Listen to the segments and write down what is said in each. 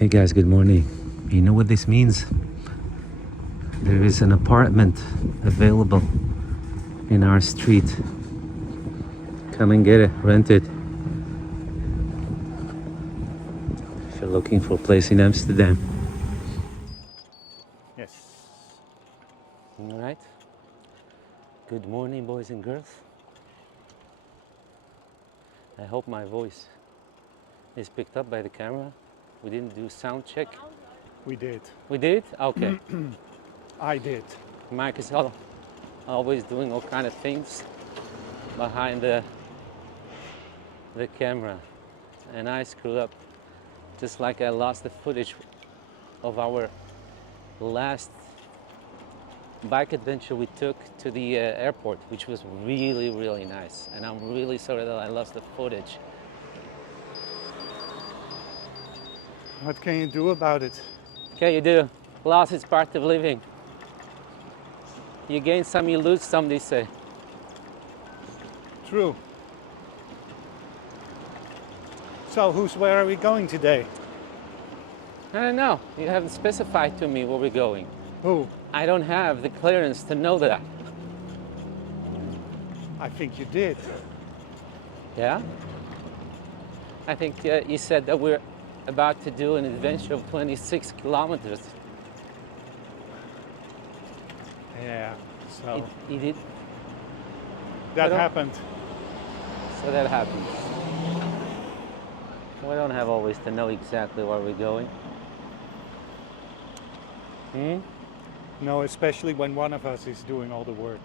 Hey guys, good morning. You know what this means? There is an apartment available in our street. Come and get it, rent it. If you're looking for a place in Amsterdam. Yes. All right. Good morning, boys and girls. I hope my voice is picked up by the camera. We didn't do sound check. We did. We did? Okay. I did. Mike is always doing all kind of things behind the camera, and I screwed up, just like I lost the footage of our last bike adventure we took to the airport, which was really nice, and I'm really sorry that I lost the footage. What can you do about it? Okay, you do. Loss is part of living. You gain some, you lose some, they say. True. So, where are we going today? I don't know. You haven't specified to me where we're going. Who? I don't have the clearance to know that. I think you did. Yeah? I think you said that we're about to do an adventure of 26 kilometers. Yeah. So You did? that happened. So that happens. We don't have always to know exactly where we're going. No, especially when one of us is doing all the work.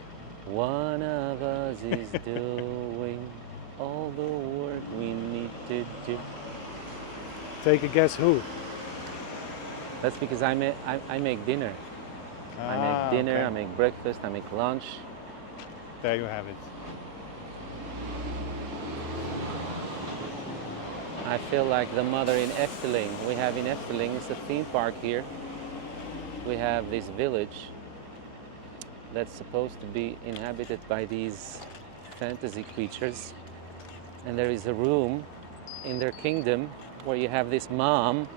One of us is doing all the work we need to do. Take a guess who? That's because I make dinner. I make dinner, Okay. I make breakfast, I make lunch. There you have it. I feel like the mother in Efteling. We have in Efteling, it's a theme park here. We have this village that's supposed to be inhabited by these fantasy creatures. And there is a room in their kingdom where you have this mom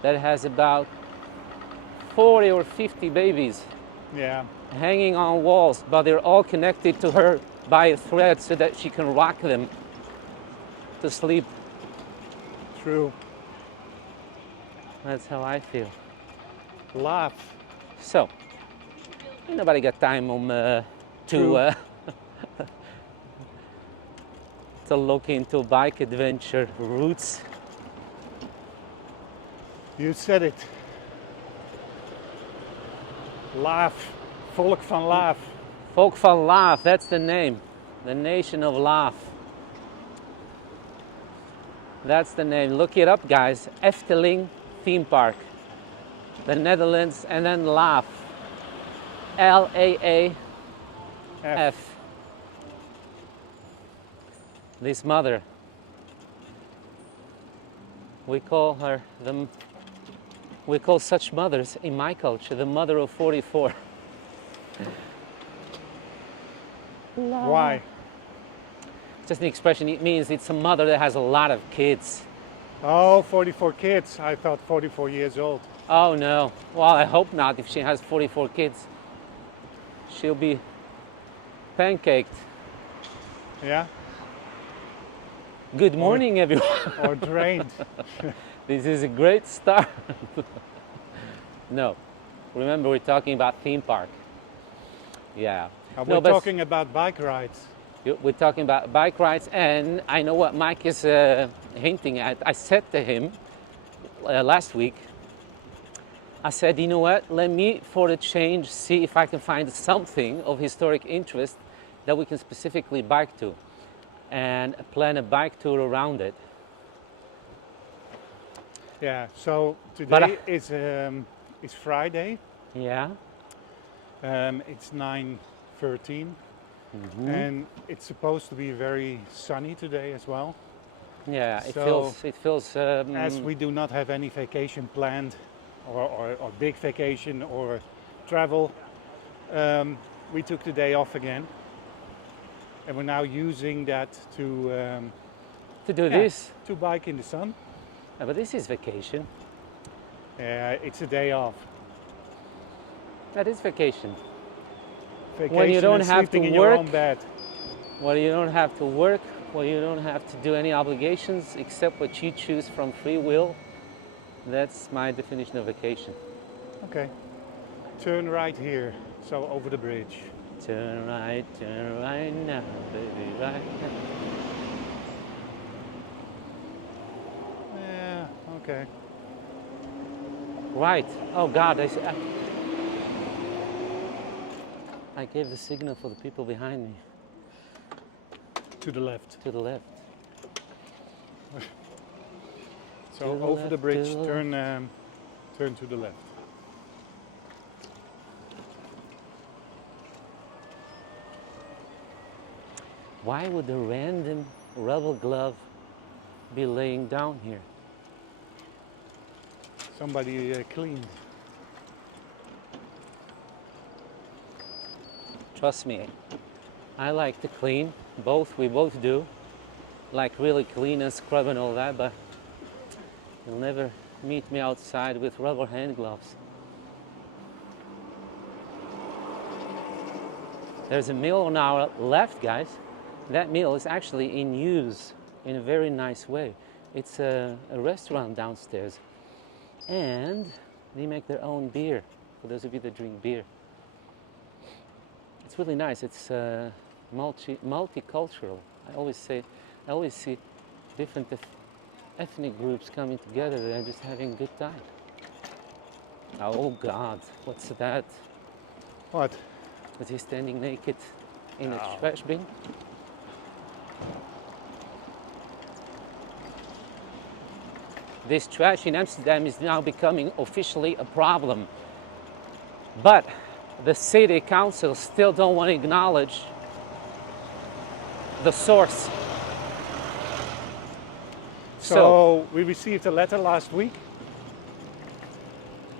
that has about 40 or 50 babies Yeah. hanging on walls, but they're all connected to her by a thread so that she can rock them to sleep. True. That's how I feel. Laugh. So, ain't nobody got time True. to look into bike adventure routes. You said it. Laugh. Volk van Laaf. Volk van Laaf, that's the name. The nation of Laaf. That's the name. Look it up, guys. Efteling theme park. The Netherlands, and then Laaf. Laaf. This mother. We call her we call such mothers in my culture the mother of 44. Why? Just an expression. It means it's a mother that has a lot of kids. Oh, 44 kids. I thought 44 years old. Oh no. Well, I hope not. If she has 44 kids, she'll be pancaked. Yeah? Good morning, everyone. Or drained. This is a great start. No. Remember, we're talking about theme park. Yeah. We're talking about bike rides. We're talking about bike rides, and I know what Mike is hinting at. I said to him last week, I said, you know what, let me, for the change, see if I can find something of historic interest that we can specifically bike to, and plan a bike tour around it. Yeah, so today is Friday. Yeah. It's 9:13. And it's supposed to be very sunny today as well. Yeah, So, it feels. As we do not have any vacation planned, or big vacation or travel, we took the day off again, and we're now using that to do this. to bike in the sun. But this is vacation. It's a day off. That is vacation. Vacation When you don't and have sleeping to in your own work. bed. Well, you don't have to work, well, you don't have to do any obligations except what you choose from free will. That's my definition of vacation. Okay. Turn right here, so over the bridge. Turn right now, baby, right now. Yeah, okay. Right. Oh God, I gave the signal for the people behind me. To the left. To the left. So To the over the left, bridge, to the turn to the left. Why would a random rubber glove be laying down here? Somebody cleaned. Trust me, I like to clean. We both do. Like really clean and scrub and all that, but you'll never meet me outside with rubber hand gloves. There's a mill on our left, guys. That mill is actually in use in a very nice way. It's a restaurant downstairs. And they make their own beer, for those of you that drink beer. It's really nice. It's multicultural. I always see different ethnic groups coming together and just having a good time. Oh God, what's that? What? Is he standing naked in No. a trash bin? This trash in Amsterdam is now becoming officially a problem. But the city council still don't want to acknowledge the source. So we received a letter last week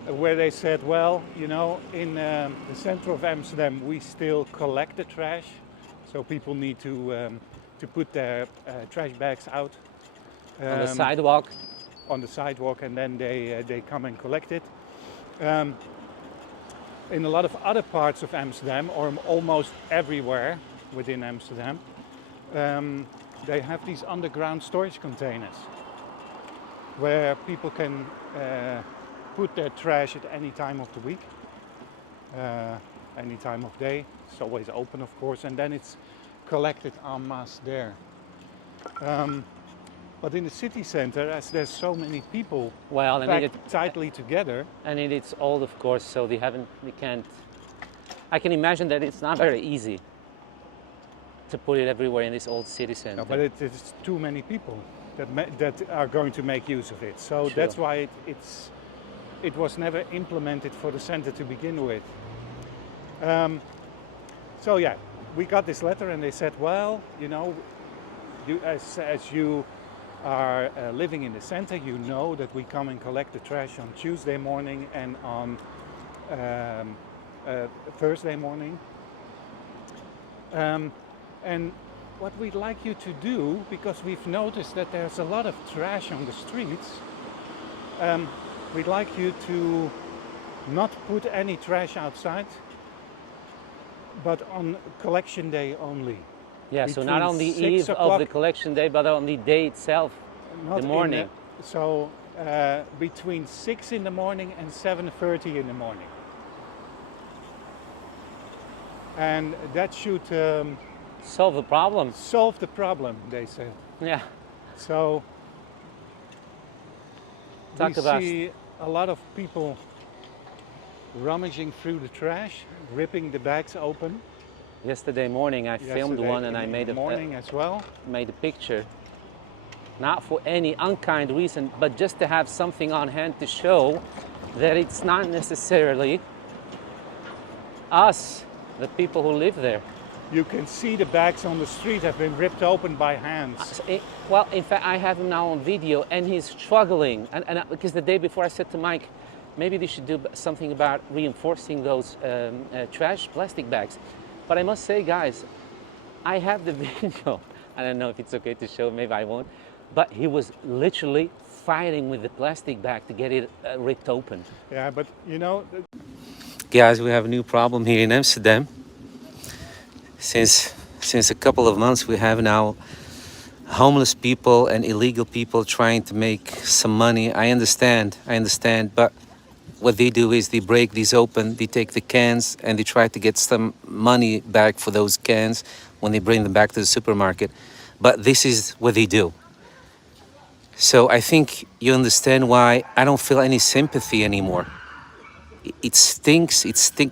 where they said, well, you know, in the center of Amsterdam we still collect the trash, so people need to put their trash bags out on the sidewalk. On the sidewalk, and then they come and collect it. In a lot of other parts of Amsterdam, or almost everywhere within Amsterdam, they have these underground storage containers where people can put their trash at any time of the week, any time of day. It's always open, of course, and then it's collected en masse there. But in the city center, as there's so many people packed tightly together, and it's old, of course, so they can't. I can imagine that it's not very easy to put it everywhere in this old city center. no, but it's too many people that are going to make use of it. So Sure. that's why it was never implemented for the center to begin with. So yeah, we got this letter and they said, well, you know, as you are living in the center, you know that we come and collect the trash on Tuesday morning and on Thursday morning. And what we'd like you to do, because we've noticed that there's a lot of trash on the streets, we'd like you to not put any trash outside, but on collection day only. Yeah, so not on the eve of the collection day, but on the day itself, the morning. Between 6 in the morning and 7:30 in the morning. And that should solve the problem. Solve the problem, they said. Yeah. So we see a lot of people rummaging through the trash, ripping the bags open. Yesterday morning I filmed one and I made a picture. Not for any unkind reason, but just to have something on hand to show that it's not necessarily us, the people who live there. You can see the bags on the street have been ripped open by hands. Well, in fact, I have him now on video and he's struggling. And because the day before I said to Mike, maybe they should do something about reinforcing those trash plastic bags. But I must say, guys, I have the video. I don't know if it's okay to show, maybe I won't. but he was literally fighting with the plastic bag to get it ripped open. Yeah, but you know, Guys, we have a new problem here in Amsterdam. Since a couple of months, we have now homeless people and illegal people trying to make some money. I understand, but what they do is they break these open, they take the cans and they try to get some money back for those cans when they bring them back to the supermarket. But this is what they do. So I think you understand why I don't feel any sympathy anymore. It stinks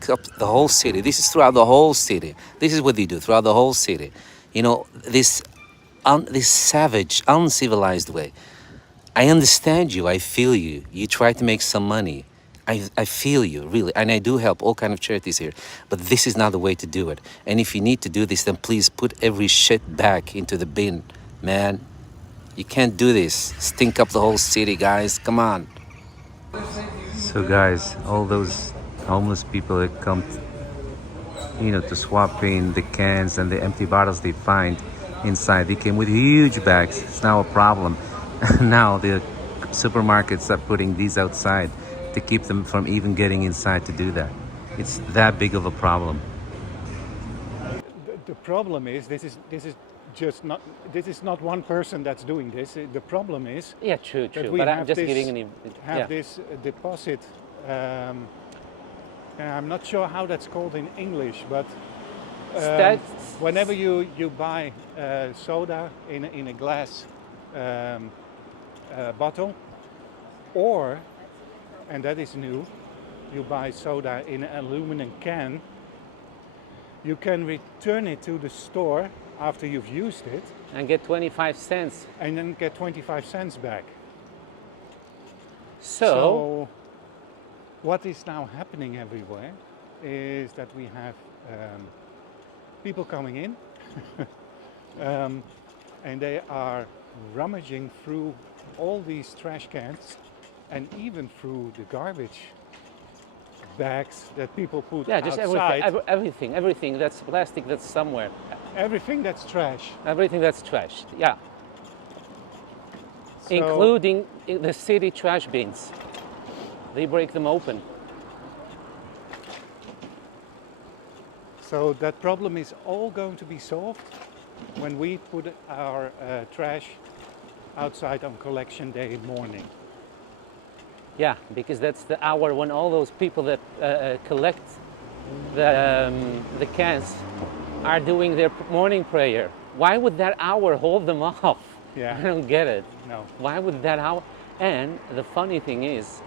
up the whole city. This is throughout the whole city. This is what they do throughout the whole city. You know, this savage, uncivilized way. I understand you. I feel you. You try to make some money. I feel you, really. And I do help all kind of charities here. But this is not the way to do it. And if you need to do this, then please put every shit back into the bin, man. You can't do this. Stink up the whole city, guys. Come on. So guys, all those homeless people that come, to swap in the cans and the empty bottles they find inside, they came with huge bags. It's now a problem. Now the supermarkets are putting these outside to keep them from even getting inside to do that. It's that big of a problem. the problem is this is not one person that's doing this. The problem is Yeah, true. that we But I'm have just this, giving an. have this deposit. And I'm not sure how that's called in English, but whenever you buy soda in a glass bottle, or, and that is new, you buy soda in an aluminum can, you can return it to the store after you've used it And get 25 cents. and then get 25 cents back. So What is now happening everywhere is that we have people coming in and they are rummaging through all these trash cans and even through the garbage bags that people put just outside. everything that's plastic that's somewhere. Everything that's trash. Everything that's trashed. Yeah. So- Including the city trash bins. They break them open. So that problem is all going to be solved when we put our trash outside on collection day morning. Yeah, because that's the hour when all those people that collect the cans are doing their morning prayer. Why would that hour hold them off? Yeah. I don't get it. No. Why would that hour? And the funny thing is,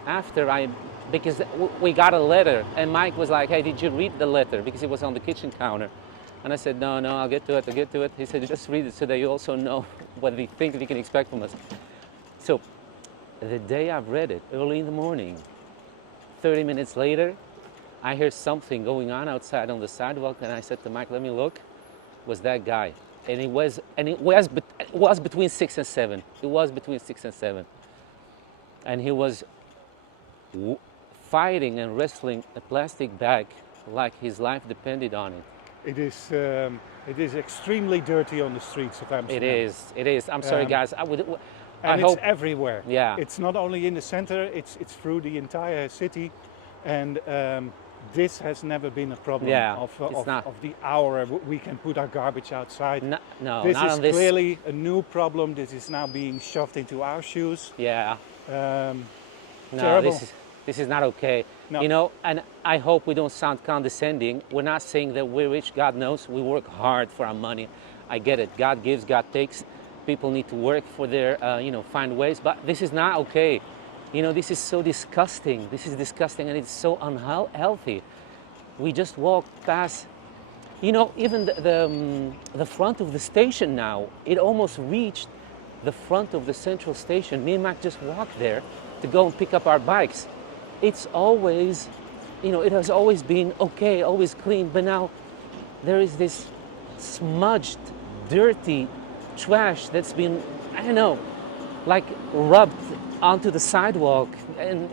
because we got a letter, and Mike was like, "Hey, did you read the letter?" Because it was on the kitchen counter. And I said, no, I'll get to it. He said, just read it so that you also know what they think they can expect from us. So the day I've read it, early in the morning, 30 minutes later, I hear something going on outside on the sidewalk, and I said to Mike, let me look. It was that guy. And it was between 6 and 7. It was between 6 and 7. And he was fighting and wrestling a plastic bag like his life depended on it. It is extremely dirty on the streets of Amsterdam. It is. I'm sorry, guys. I And hope it's everywhere. Yeah. It's not only in the center, it's through the entire city. And this has never been a problem of the hour we can put our garbage outside. No, this not is on this. clearly a new problem. This is now being shoved into our shoes. Yeah. No, Terrible. this is not okay. No. And I hope we don't sound condescending. We're not saying that we're rich. God knows we work hard for our money. I get it. God gives, God takes. People need to work for their, find ways. But this is not okay. This is so disgusting. This is disgusting, and it's so unhealthy. We just walk past, even the front of the station now. It almost reached the front of the central station. Me and Mac just walked there to go and pick up our bikes. It's always, it has always been okay, always clean, but now there is this smudged, dirty trash that's been, I don't know, like rubbed onto the sidewalk, and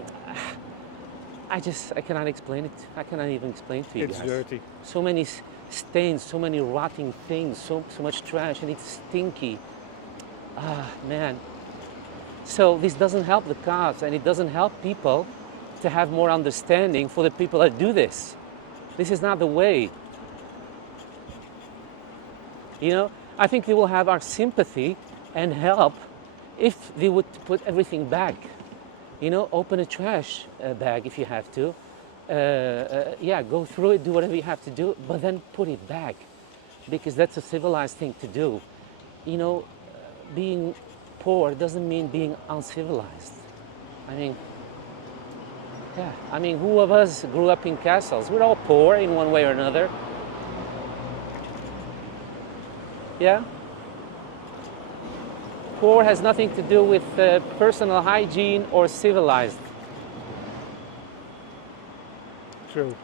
I cannot explain it. I cannot even explain to you It's guys. dirty. So many stains, so many rotting things, so much trash, and it's stinky. Man. So this doesn't help the cause, and it doesn't help people to have more understanding for the people that do this. This is not the way. You know, I think they will have our sympathy and help if they would put everything back. You know, open a trash bag if you have to. Yeah, go through it, do whatever you have to do, but then put it back, because that's a civilized thing to do. You know, being poor doesn't mean being uncivilized. I mean, yeah, I mean, who of us grew up in castles? We're all poor in one way or another. Yeah? Poor has nothing to do with personal hygiene or civilized. True.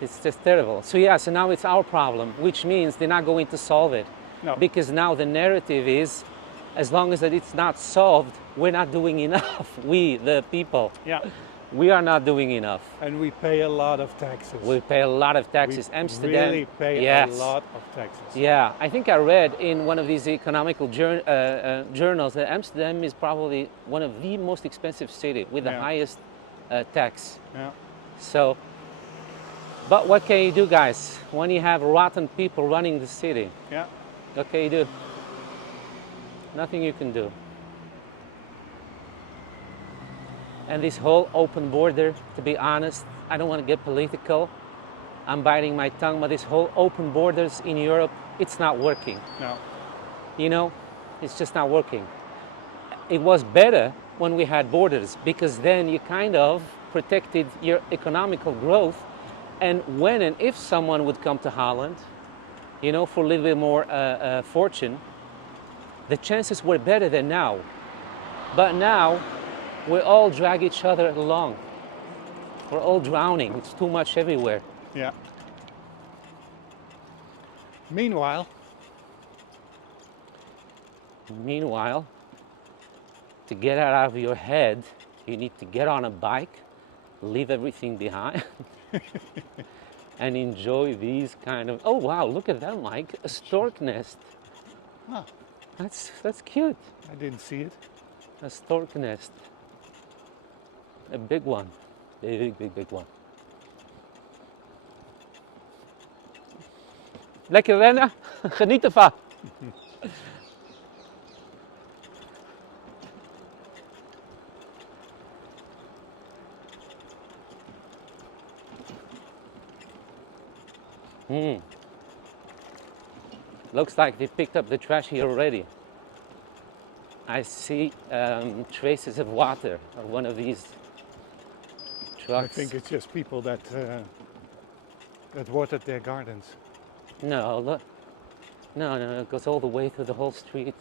It's just terrible. So yeah, so now it's our problem, which means they're not going to solve it. No. Because now the narrative is, as long as that it's not solved, we're not doing enough. We, the people, Yeah. we are not doing enough. And we pay a lot of taxes. We pay a lot of taxes. We Amsterdam, really pay yes. a lot of taxes. Yeah, I think I read in one of these economical journals that Amsterdam is probably one of the most expensive cities with the Yeah. highest tax. Yeah. So, but what can you do, guys, when you have rotten people running the city? Yeah. What can you do? Nothing you can do. And this whole open border, to be honest, I don't want to get political. I'm biting my tongue, but this whole open borders in Europe, it's not working. No. You know, it's just not working. It was better when we had borders, because then you kind of protected your economical growth. And when and if someone would come to Holland, you know, for a little bit more fortune, the chances were better than now. But now, we all drag each other along. We're all drowning. It's too much everywhere. Yeah. Meanwhile, to get out of your head, you need to get on a bike, leave everything behind, and enjoy these kind of... Oh wow, look at that, Mike. A stork nest. ah, That's cute. I didn't see it. A stork nest. A big one. Big one. Lekker rennen. Geniet ervan. Looks like they picked up the trash here already. I see traces of water on one of these trucks. I think it's just people that watered their gardens. No, look. No, it goes all the way through the whole street.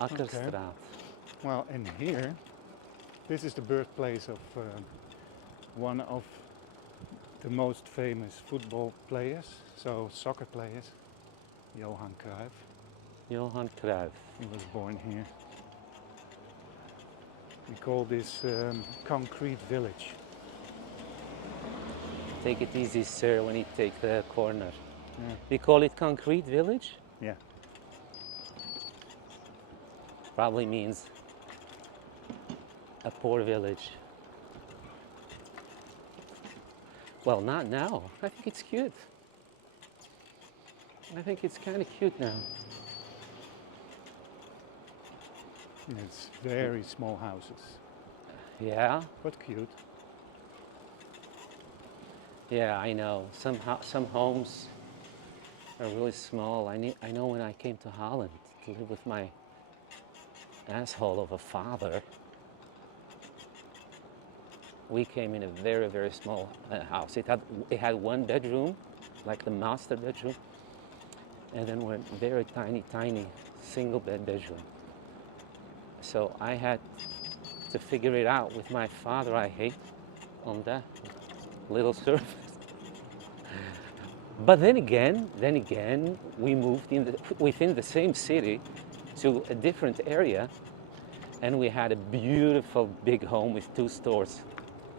Akkerstraat. Well, and here, this is the birthplace of one of the most famous football players, so soccer players, Johan Cruyff. Johan Cruyff. He was born here. We call this concrete village. Take it easy, sir, when you take the corner. Yeah. We call it concrete village? Yeah. Probably means a poor village. Well, not now. I think it's cute. I think it's kind of cute now. It's very small houses, Yeah? but cute. Yeah, I know. Some homes are really small. I know when I came to Holland to live with my asshole of a father, we came in a very, very small house. It had one bedroom, like the master bedroom, and then one very tiny single bedroom. So I had to figure it out with my father. I hate on that little surface. But then again, we moved within the same city to a different area, and we had a beautiful big home with 2 stores.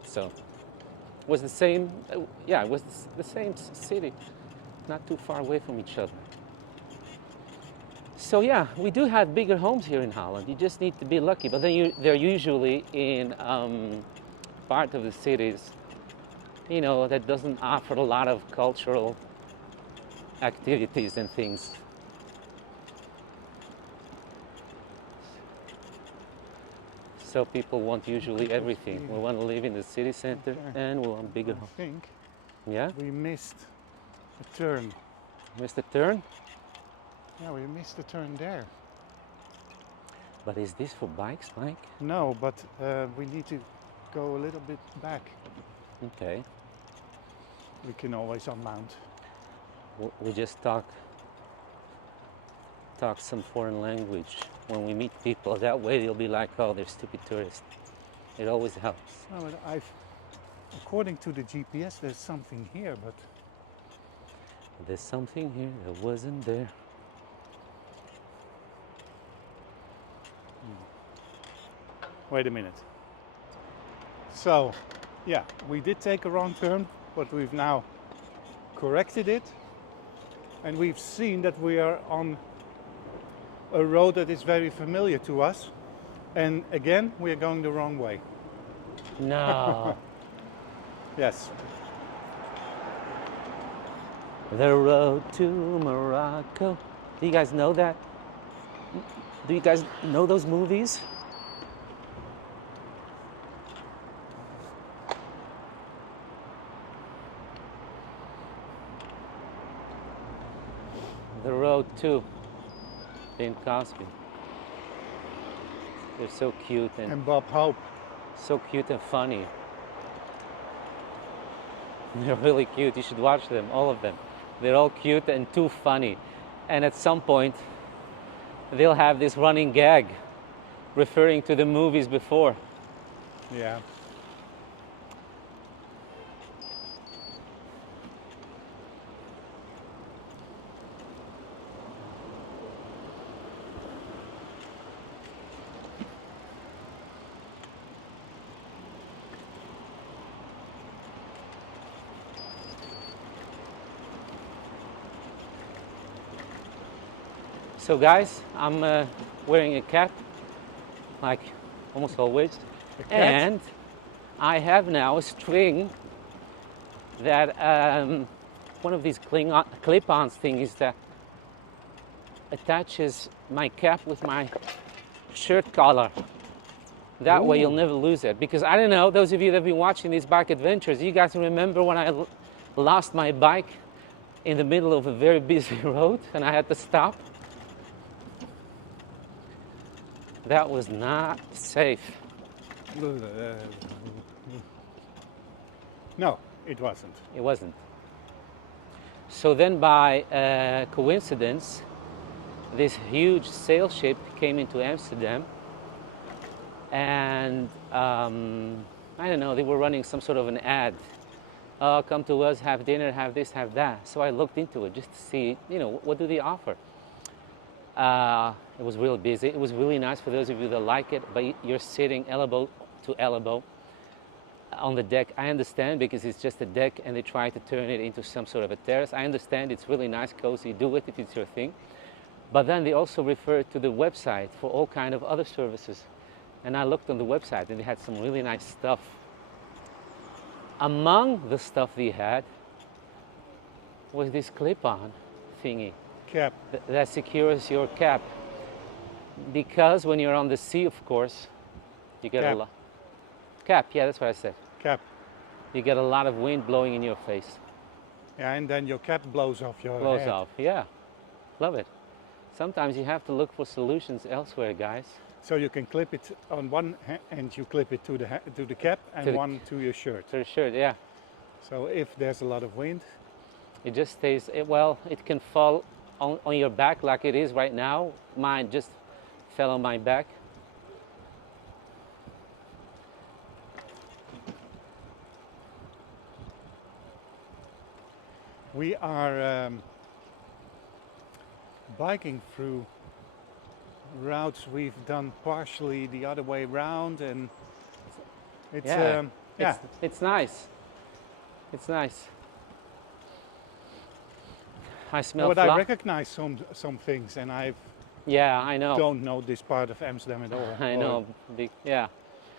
So it was the same, it was the same city, not too far away from each other. So yeah, we do have bigger homes here in Holland. You just need to be lucky. But then they're usually in part of the cities, you know, that doesn't offer a lot of cultural activities and things. So people want usually everything. We want to live in the city center and we want bigger I homes. think Yeah? we missed a turn. Missed the turn? Yeah, we missed a turn there. But is this for bikes, Mike? No, but we need to go a little bit back. Okay. We can always unmount. We just talk some foreign language when we meet people. That way they'll be like, oh, they're stupid tourists. It always helps. No, but according to the GPS, there's something here, but There's something here that wasn't there. wait a minute. So, yeah, we did take a wrong turn, but we've now corrected it. And we've seen that we are on a road that is very familiar to us. And again, we are going the wrong way. No. Yes. The road to Morocco. Do you guys know that? Do you guys know those movies? The road to Bing Cosby. They're so cute And Bob Hope. so cute and funny. They're really cute. You should watch them, all of them. They're all cute and too funny. And at some point, they'll have this running gag referring to the movies before. Yeah. So guys, I'm wearing a cap, like almost always. And I have now a string that one of these clip-ons things that attaches my cap with my shirt collar. That way you'll never lose it. Because I don't know, those of you that have been watching these bike adventures, you guys remember when I lost my bike in the middle of a very busy road and I had to stop? That was not safe. No, it wasn't. It wasn't. So then by coincidence, this huge sail ship came into Amsterdam and I don't know, they were running some sort of an ad. Come to us, have dinner, have this, have that. So I looked into it just to see, you know, what do they offer? It was really busy. It was really nice for those of you that like it, but you're sitting elbow to elbow on the deck. I understand because it's just a deck and they try to turn it into some sort of a terrace. I understand it's really nice, cozy, do it if it's your thing. But then they also refer to the website for all kind of other services. And I looked on the website and they had some really nice stuff. Among the stuff they had was this clip-on thingy. Cap. That secures your cap. Because when you're on the sea, of course, you get Cap. a lot. Cap, yeah, that's what I said. Cap. You get a lot of wind blowing in your face. Yeah, and then your cap blows off your Blows head. off, yeah. Love it. Sometimes you have to look for solutions elsewhere, guys. So you can clip it on one end, you clip it to the cap, and To the- one to your shirt. To the shirt, yeah. So if there's a lot of wind, It just stays, well, it can fall on your back like it is right now. Mine just fell on my back. we are biking through routes we've done partially the other way around, and it's Yeah. yeah. It's nice. It's nice. I smell But I fly. recognize some things, and I've Yeah, I know. don't know this part of Amsterdam at all. I Or know. Yeah.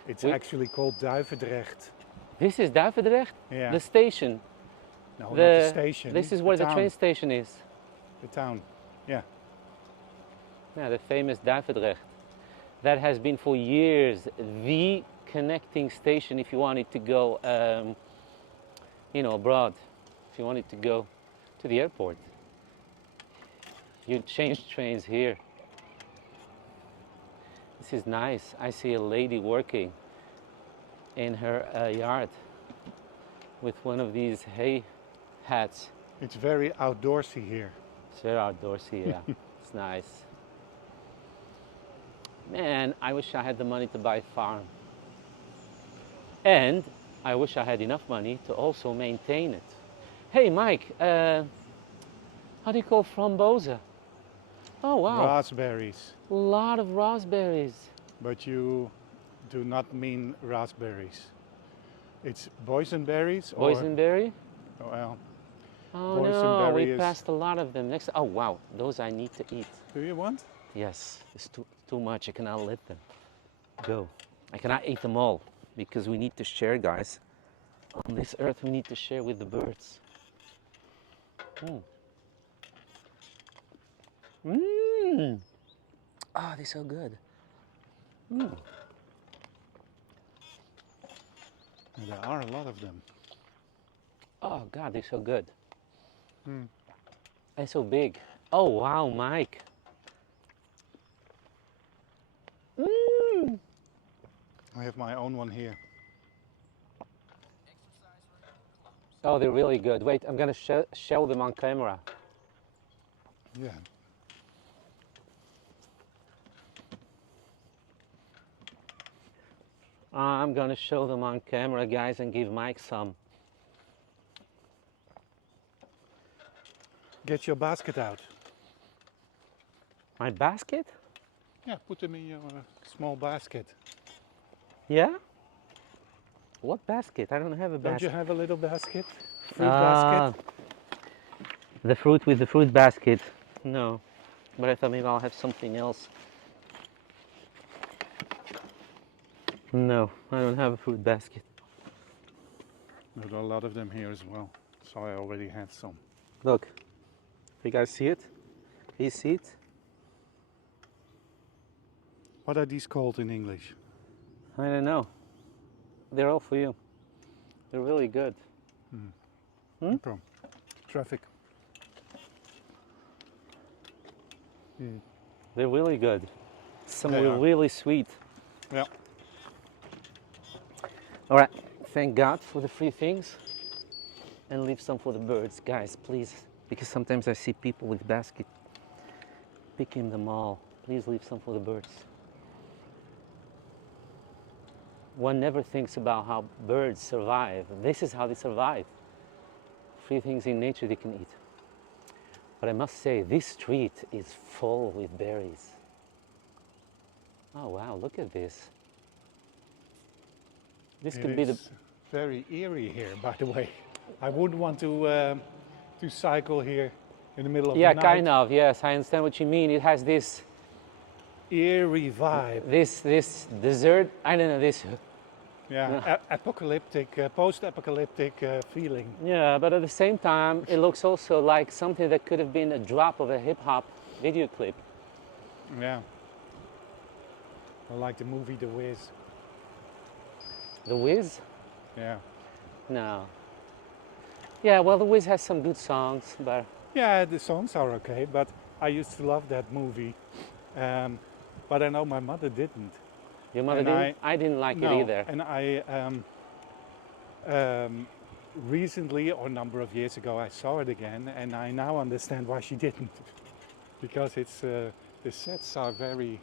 it's We- actually called Duivendrecht. This is Duivendrecht, Yeah. the station. No, not the station. This is where the town. train station is. The town. Yeah. Yeah, the famous Duivendrecht. That has been for years the connecting station if you wanted to go, abroad. If you wanted to go to the airport, you change trains here. This is nice. I see a lady working in her yard with one of these hay hats. It's very outdoorsy here. It's very outdoorsy, yeah. It's nice. Man, I wish I had the money to buy a farm. And I wish I had enough money to also maintain it. Hey, Mike, how do you call frambozen? Oh, wow. Raspberries. A lot of raspberries. But you do not mean raspberries. It's boysenberries or Boysenberry? well, Oh no, boysenberry we is- passed a lot of them. Next, oh wow, those I need to eat. do you want? Yes, it's too much. I cannot let them go. I cannot eat them all because we need to share, guys. On this earth, we need to share with the birds. Mmm. Ah, they're so good. There are a lot of them. Oh God, they're so good. They're so big. Oh wow, Mike. I have my own one here. Oh, they're really good. Wait, I'm gonna show them on camera. Yeah. I'm gonna show them on camera, guys, and give Mike some. Get your basket out. My basket? Yeah, put them in your small basket. Yeah? What basket? I don't have a Don't basket. you have a little basket? Fruit basket? The fruit with the fruit basket. No, but I thought maybe I'll have something else. No, I don't have a fruit basket. There are a lot of them here as well. So I already have some. Look, you guys see it? Can you see it? What are these called in English? I don't know. They're all for you. They're really good. Okay. Traffic. They're really good. Some They were are. really sweet. Yeah. All right, thank God for the free things. And leave some for the birds, guys, please. Because sometimes I see people with basket picking them all. Please leave some for the birds. One never thinks about how birds survive. This is how they survive. Free things in nature they can eat. But I must say, this street is full with berries. Oh wow, look at this. This could be the... It's very eerie here, by the way. I wouldn't want to cycle here in the middle of Yeah, the night. kind of, yes, I understand what you mean. It has this Eerie vibe. this desert, I don't know, this... Yeah, apocalyptic, post-apocalyptic feeling. Yeah, but at the same time, it looks also like something that could have been a drop of a hip-hop video clip. Yeah. I like the movie The Wiz. The Wiz? Yeah. No. Yeah, well, The Wiz has some good songs, but... Yeah, the songs are okay, but I used to love that movie. But I know my mother didn't. Your mother And didn't? I didn't like it either. And I recently, or a number of years ago, I saw it again, and I now understand why she didn't, because it's the sets are very,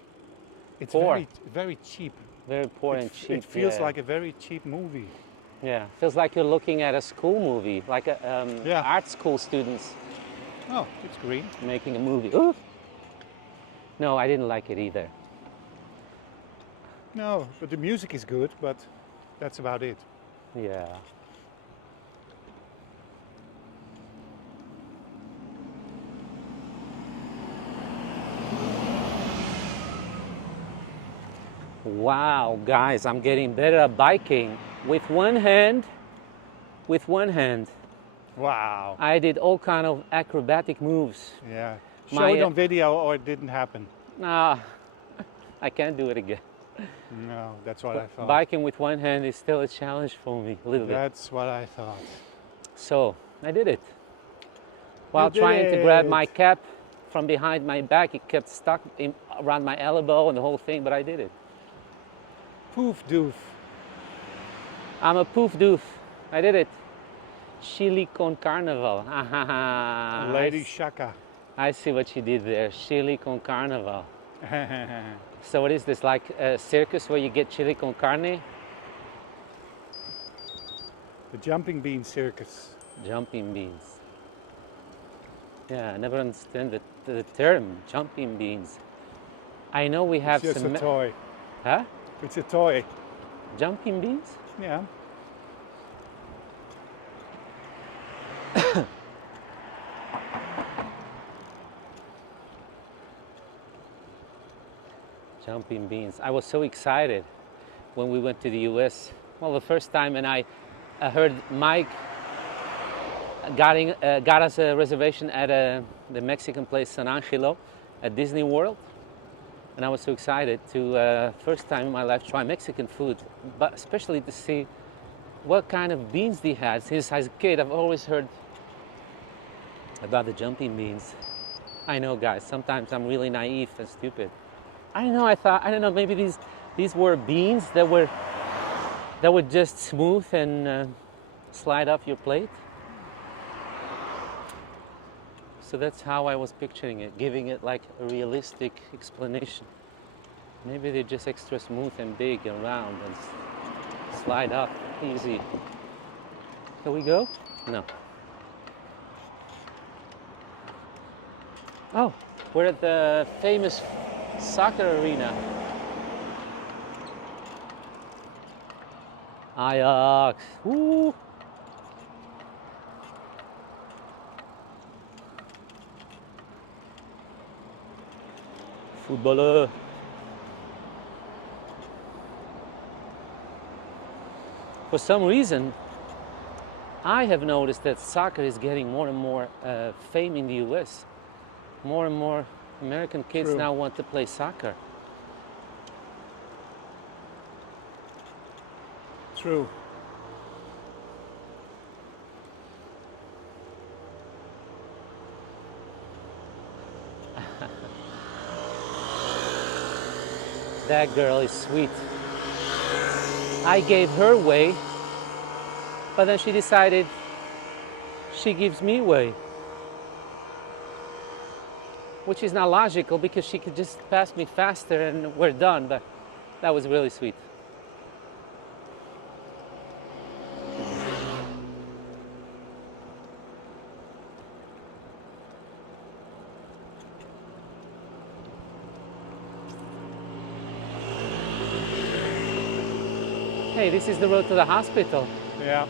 it's Poor. very cheap. Very poor and cheap. It feels yeah. like a very cheap movie. Yeah, feels like you're looking at a school movie, like a Yeah. art school students Oh, it's green. making a movie. Ooh. No, I didn't like it either. No, but the music is good, but that's about it. Yeah. Wow, guys, I'm getting better at biking with one hand. With one hand, Wow. I did all kind of acrobatic moves. Yeah. Show My it on video or it didn't happen. nah, I can't do it again. No, that's what I thought. Biking with one hand is still a challenge for me, a little bit. That's what I thought. So I did it. While did trying to grab my it. cap from behind my back, it kept stuck around my elbow and the whole thing, but I did it. Poof doof. I'm a poof doof. I did it. Chili con carnaval. Lady Shaka. I see what you did there. Chili con carnaval. So what is this, like a circus where you get chili con carne? The jumping bean circus. Jumping beans. Yeah, I never understand the term, jumping beans. I know we have It's just some... a toy. Huh? It's a toy. Jumping beans? Yeah. Jumping beans. I was so excited when we went to the US. Well, the first time, and I heard Mike got us a reservation at the Mexican place San Angelo at Disney World. And I was so excited to, first time in my life, try Mexican food, but especially to see what kind of beans they had. Since as a kid, I've always heard about the jumping beans. I know, guys, sometimes I'm really naive and stupid. I don't know, I don't know, maybe these were beans that were just smooth and slide off your plate. So that's how I was picturing it, giving it like a realistic explanation. Maybe they're just extra smooth and big and round and slide up easy. Can we go? No. Oh, we're at the famous soccer arena. Ajax. Woo! Footballer. For some reason, I have noticed that soccer is getting more and more fame in the US. More and more American kids True. now want to play soccer. True. That girl is sweet. I gave her way, but then she decided she gives me way. Which is not logical because she could just pass me faster and we're done, but that was really sweet. Hey, this is the road to the hospital. Yeah.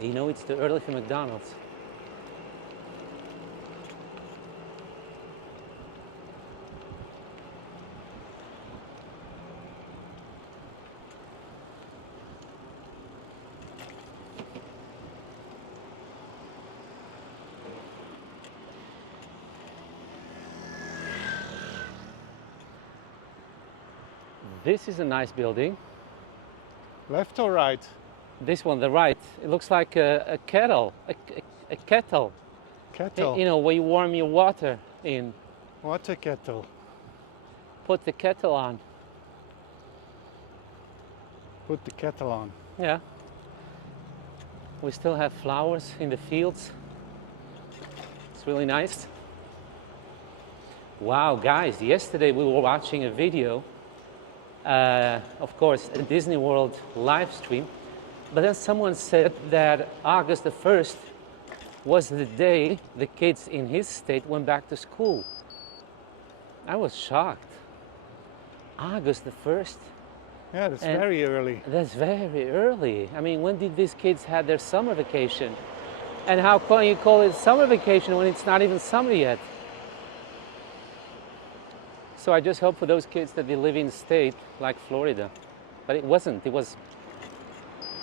You know, it's too early for McDonald's. This is a nice building. Left or right? This one, the right, it looks like a kettle, a kettle. Kettle. You know, where you warm your water in. What a kettle. Put the kettle on. Put the kettle on. Yeah. We still have flowers in the fields. It's really nice. Wow, guys, yesterday we were watching a video, of course, a Disney World live stream. But then someone said that August the 1st was the day the kids in his state went back to school. I was shocked. August the 1st? Yeah, that's And very early. that's very early. I mean, when did these kids have their summer vacation? And how can you call it summer vacation when it's not even summer yet? So I just hope for those kids that they live in a state like Florida. But it wasn't. It was.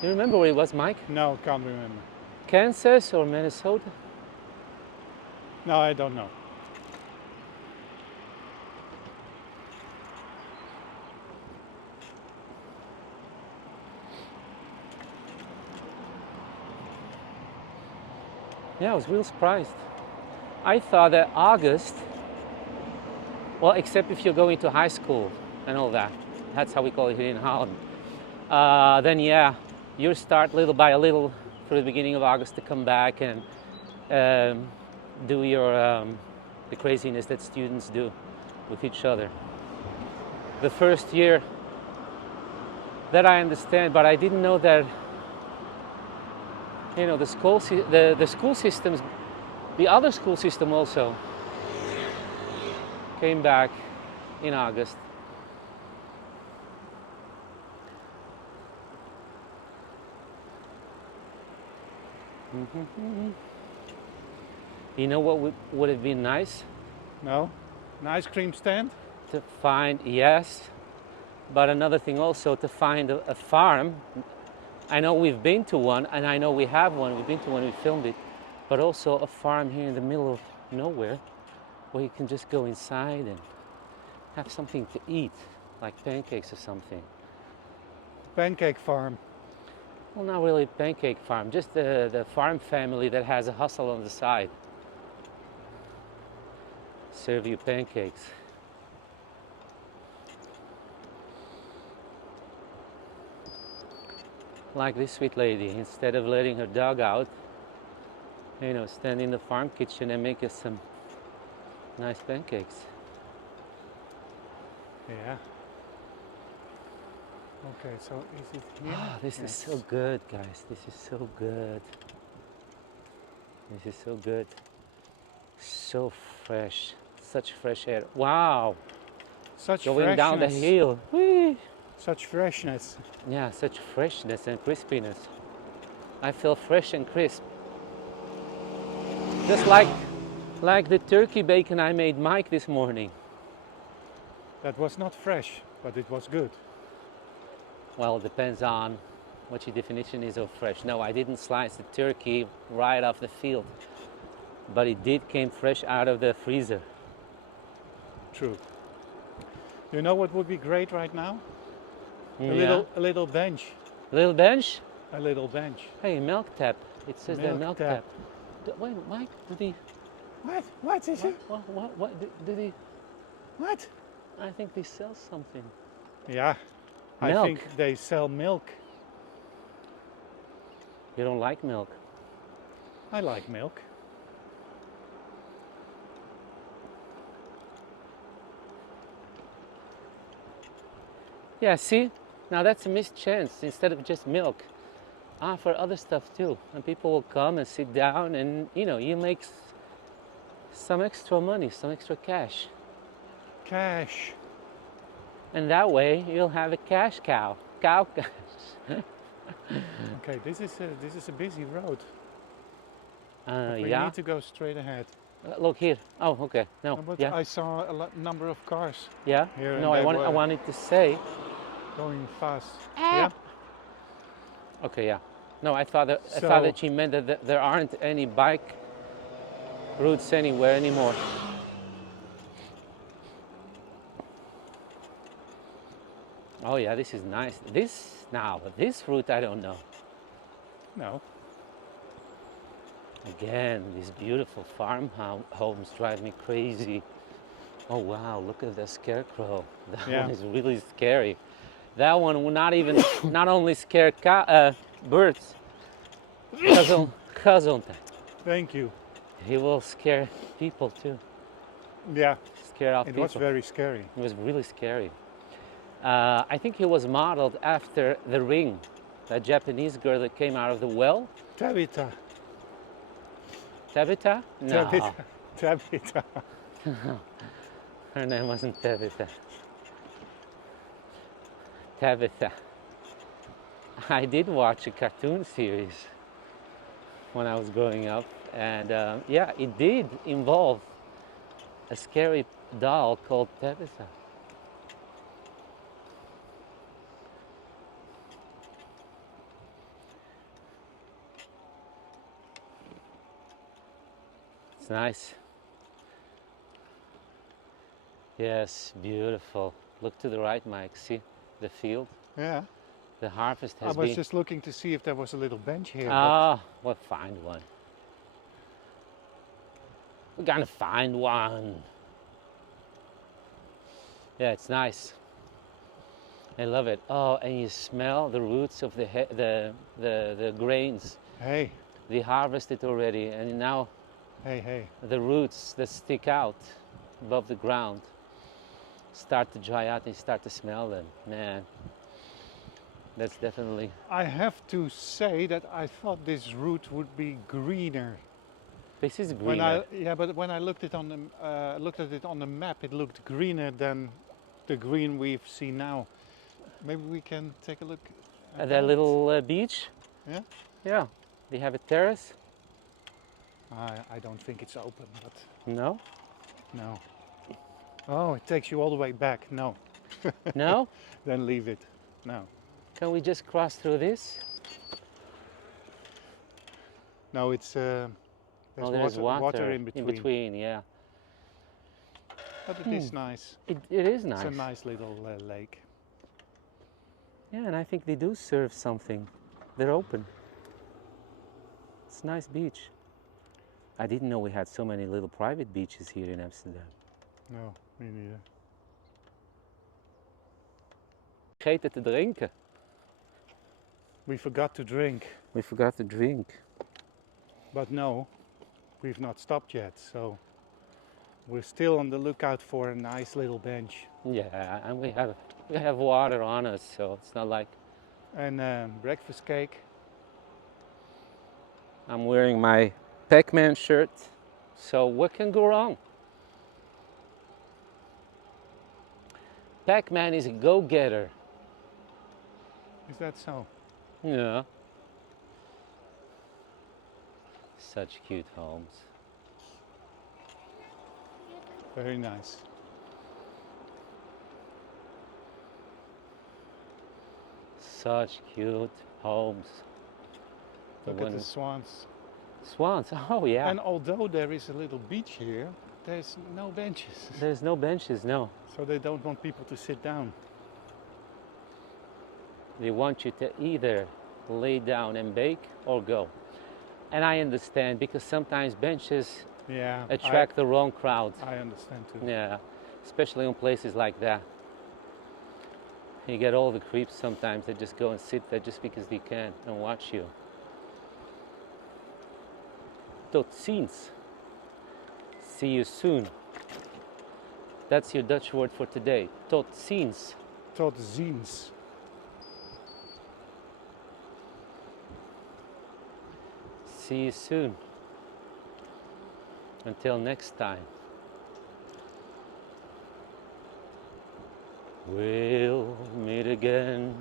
You remember where it was, Mike? No, can't remember. Kansas or Minnesota? No, I don't know. Yeah, I was real surprised. I thought that August, well, except if you're going to high school and all that, that's how we call it here in Holland. Then yeah, you start little by little for the beginning of August to come back and do your the craziness that students do with each other. The first year, that I understand, but I didn't know that. You know, the school systems, the other school system also came back in August. You know what would have been nice? No? An ice cream stand? To find, yes, but another thing also, to find a farm. I know we've been to one, and I know we have one. We've been to one, we filmed it, but also a farm here in the middle of nowhere where you can just go inside and have something to eat, like pancakes or something. Pancake farm. Well, not really pancake farm, just the farm family that has a hustle on the side. Serve you pancakes. Like this sweet lady, instead of letting her dog out, you know, stand in the farm kitchen and make us some nice pancakes. Yeah. Okay, so is it here? Ah, this is Yes. so good, guys. This is so good. This is so good. So fresh. Such fresh air. Wow. Such Going down the freshness. hill. Whee! Such freshness. Yeah, such freshness and crispiness. I feel fresh and crisp. Just like the turkey bacon I made Mike this morning. That was not fresh, but it was good. Well, it depends on what your definition is of fresh. No, I didn't slice the turkey right off the field, but it did came fresh out of the freezer. True. You know what would be great right now? Yeah. A little bench. Little bench. A little bench. Hey, milk tap. It says there milk Milk tap. tap. Wait, Mike, did he? What? What is it? What did he? What? I think they sell something. Yeah. I Milk. think they sell milk. You don't like milk? I like milk. Yeah, see? Now that's a missed chance. Instead of just milk, offer other stuff too. And people will come and sit down and, you know, you make some extra money, some extra cash. Cash. And that way you'll have a cash cow. Cow cash. Okay, this is a busy road. But we Yeah. need to go straight ahead. Look here. Oh, okay. No. But Yeah. I saw a number of cars Yeah. here No, and I they were wanted to say. going fast. Ah. Yeah. Okay. Yeah. No, I thought So- that you meant that there aren't any bike routes anywhere anymore. Oh yeah, this is nice. This route I don't know. No. Again, these beautiful farm homes drive me crazy. Oh wow, look at the scarecrow. That Yeah. one is really scary. That one will not even, not only scare birds, gezondheid. Thank you. He will scare people too. Yeah. Scare off It people. was very scary. It was really scary. I think he was modeled after The Ring, that Japanese girl that came out of the well. Tabitha. Tabitha? No, Tabitha. Tabitha. her name wasn't Tabitha. Tabitha. I did watch a cartoon series when I was growing up, and yeah, it did involve a scary doll called Tabitha. It's nice. Yes, beautiful. Look to the right, Mike. See the field? Yeah. The harvest I has was been. just looking to see if there was a little bench here. Ah, we'll find one. We're gonna find one. Yeah, it's nice. I love it. Oh, and you smell the roots of the grains. Hey, They harvested already, and now hey. the roots that stick out above the ground start to dry out and you start to smell them. Man, that's definitely. I have to say that I thought this route would be greener. This is When greener. but when I looked at it on the map, it looked greener than the green we've seen now. Maybe we can take a look At that little beach. Yeah. Yeah. They have a terrace. I don't think it's open, but No. no. Oh, it takes you all the way back. No. No. Then leave it. No. Can we just cross through this? No, it's there's, Oh, there's water in between. In between, yeah. But it is nice. It is nice. It's a nice little lake. Yeah, and I think they do serve something. They're open. It's a nice beach. I didn't know we had so many little private beaches here in Amsterdam. No, me neither. Vergeten te drinken. We forgot to drink, We forgot to drink. but no, we've not stopped yet. So we're still on the lookout for a nice little bench Yeah, and we have water on us, so it's not like and breakfast cake. I'm wearing my Pac-Man shirt. So what can go wrong? Pac-Man is a go-getter. Is that so? Yeah. Such cute homes. Very nice. Such cute homes. Look at the swans. Swans, oh yeah. And although there is a little beach here, there's no benches. There's no benches, no. So they don't want people to sit down. They want you to either lay down and bake or go. And I understand because sometimes benches Yeah. attract the wrong crowd. I understand too. Yeah, especially on places like that. You get all the creeps sometimes that just go and sit there just because they can and watch you. Tot ziens. See you soon. That's your Dutch word for today. Tot ziens. Tot ziens. See you soon. Until next time. We'll meet again.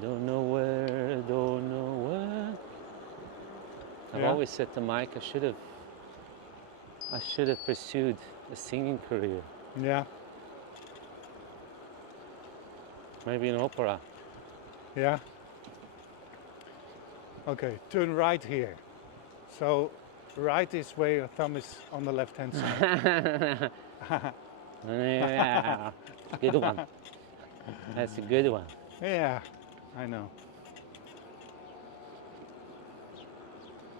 Don't know where, don't know where. I've Yeah. always said to Mike, I should have pursued a singing career. Yeah. Maybe an opera. Yeah. Okay, turn right here. So right is where your thumb is on the left hand side. Yeah, good one. That's a good one. Yeah, I know.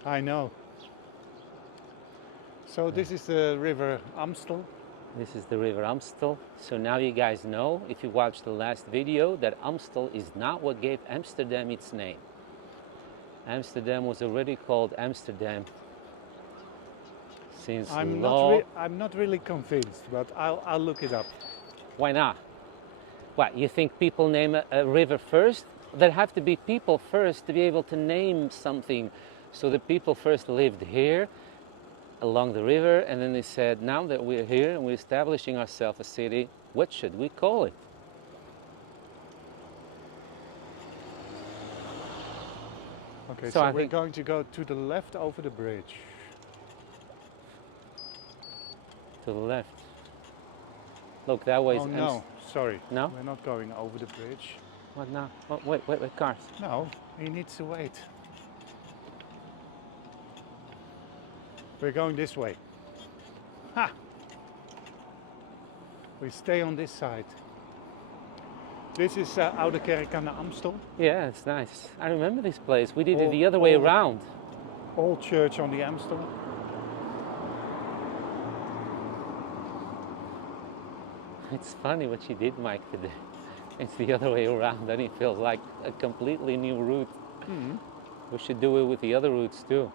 I know. So this is the river Amstel. This is the river Amstel. So now you guys know, if you watched the last video, that Amstel is not what gave Amsterdam its name. Amsterdam was already called Amsterdam since I'm long. not really convinced, but I'll look it up. Why not? What, you think people name a river first? There have to be people first to be able to name something. So the people first lived here along the river, and then they said, now that we're here and we're establishing ourselves a city, what should we call it? Okay, So so I we're think going to go to the left over the bridge. to the left. Look, that way is Oh no, sorry. No? We're not going over the bridge. What now? Oh, wait, cars. No, he needs to wait. We're going this way. Ha! We stay on this side. This is Oude Kerk aan de Amstel. Yeah, it's nice. I remember this place. We did it Old- the other way old- around. Old church on the Amstel. It's funny what you did, Mike, today. It's the other way around, and it feels like a completely new route. Mm-hmm. We should do it with the other routes too.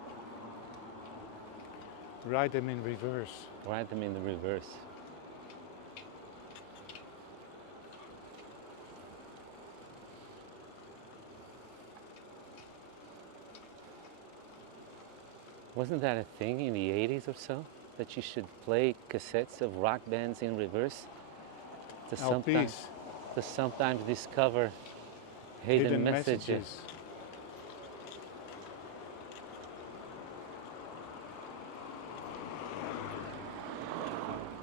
Ride them in reverse. Ride them in the reverse. Wasn't that a thing in the 80s or so? That you should play cassettes of rock bands in reverse to sometimes discover hidden messages.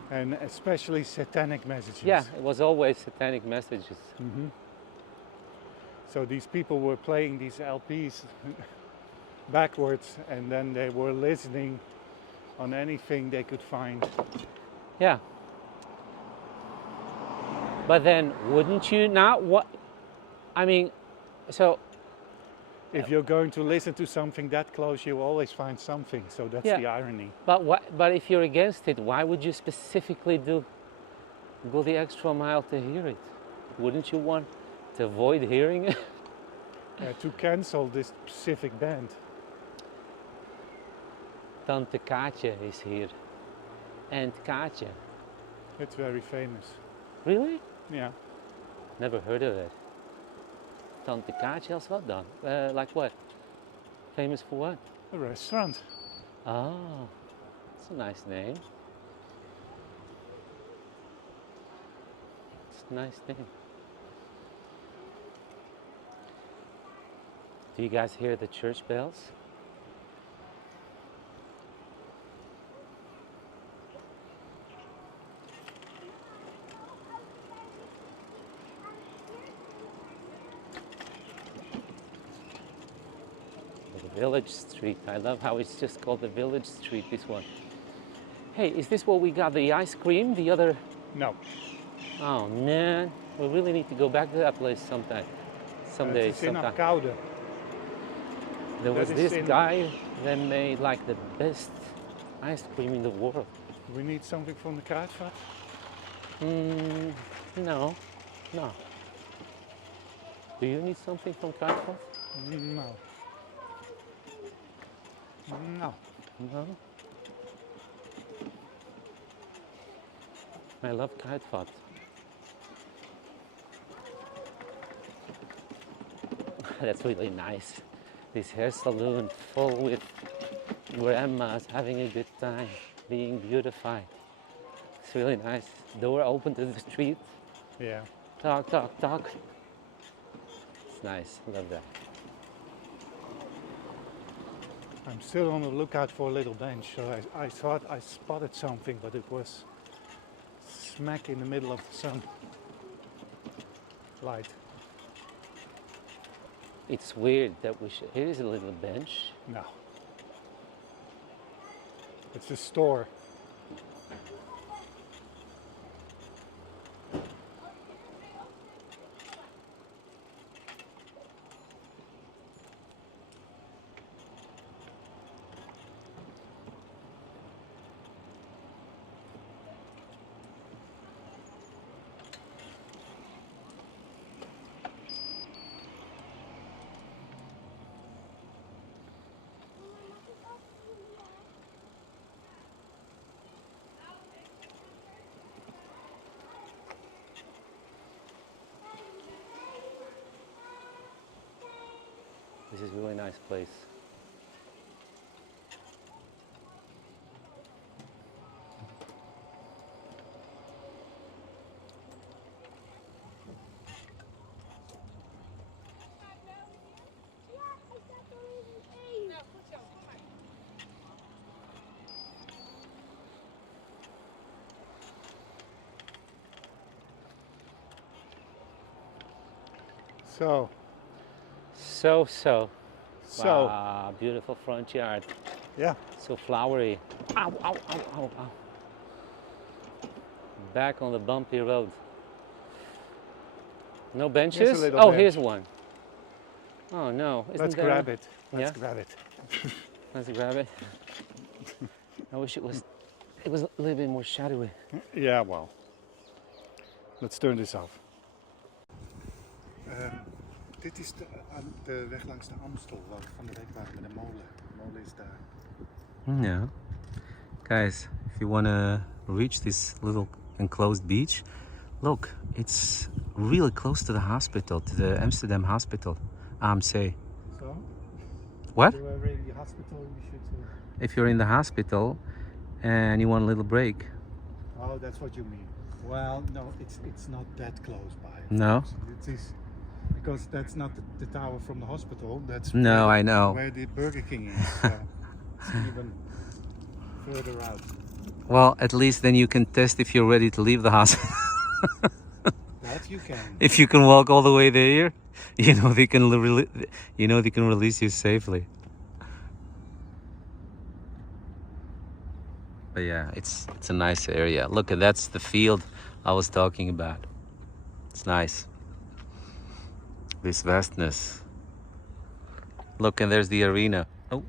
And especially satanic messages. Yeah, it was always satanic messages. Mm-hmm. So these people were playing these LPs backwards, and then they were listening on anything they could find. Yeah. But then, wouldn't you not? What? I mean, so. If you're going to listen to something that close, you always find something. So that's Yeah. the irony. But what? But if you're against it, why would you specifically go the extra mile to hear it? Wouldn't you want to avoid hearing it? To cancel this specific band. Tante Kaatje is here. And Kaatje. It's very famous. Really? Yeah. Never heard of it. Tante Kaatje als wat dan? Like what? Famous for what? A restaurant. Oh, that's a nice name. It's a nice name. Do you guys hear the church bells? The village street. I love how it's just called the village street, this one. Hey, is this where we got the ice cream? The other... No. Oh man, we really need to go back to that place sometime. Someday, It's in sometime. Koude. There was That is this in- guy that made like the best ice cream in the world. We need something from the Kruidvat. No. Do you need something from Kruidvat? No. No. No. I love Kruidvat. That's really nice. This hair salon full with grandmas having a good time, being beautified. It's really nice. Door open to the street. Yeah. Talk. It's nice. Love that. I'm still on the lookout for a little bench. So I thought I spotted something, but it was smack in the middle of the sun. Light. It's weird that we should. Here's a little bench. No. It's a store. This is a really nice place. So, So. so Wow, beautiful front yard. yeah, So flowery. Ow, ow, ow, ow, ow. Back on the bumpy road. No benches? little Oh, bench. here's one. Oh no, isn't let's there? grab it. Let's Yeah? grab it. Let's grab it. I wish it was a little bit more shadowy. Yeah, well, let's turn this off. Dit is de weg langs de Amstel, waar we van de week waren met de molen. De molen is daar. Yeah. Guys, if you want to reach this little enclosed beach, look, it's really close to the hospital, to the Amsterdam hospital, AMC. So? What? If you're already in the hospital, you should... If you're in the hospital and you want a little break. Oh, that's what you mean. Well, no, it's not that close by. No? It is, because that's not the tower from the hospital. That's No, I know. where the Burger King is. So it's even further out. Well, at least then you can test if you're ready to leave the hospital. That you can. If you can walk all the way there, you know they can release you safely. But yeah, it's a nice area. Look, that's the field I was talking about. It's nice. This vastness. Look, and there's the arena. Oh.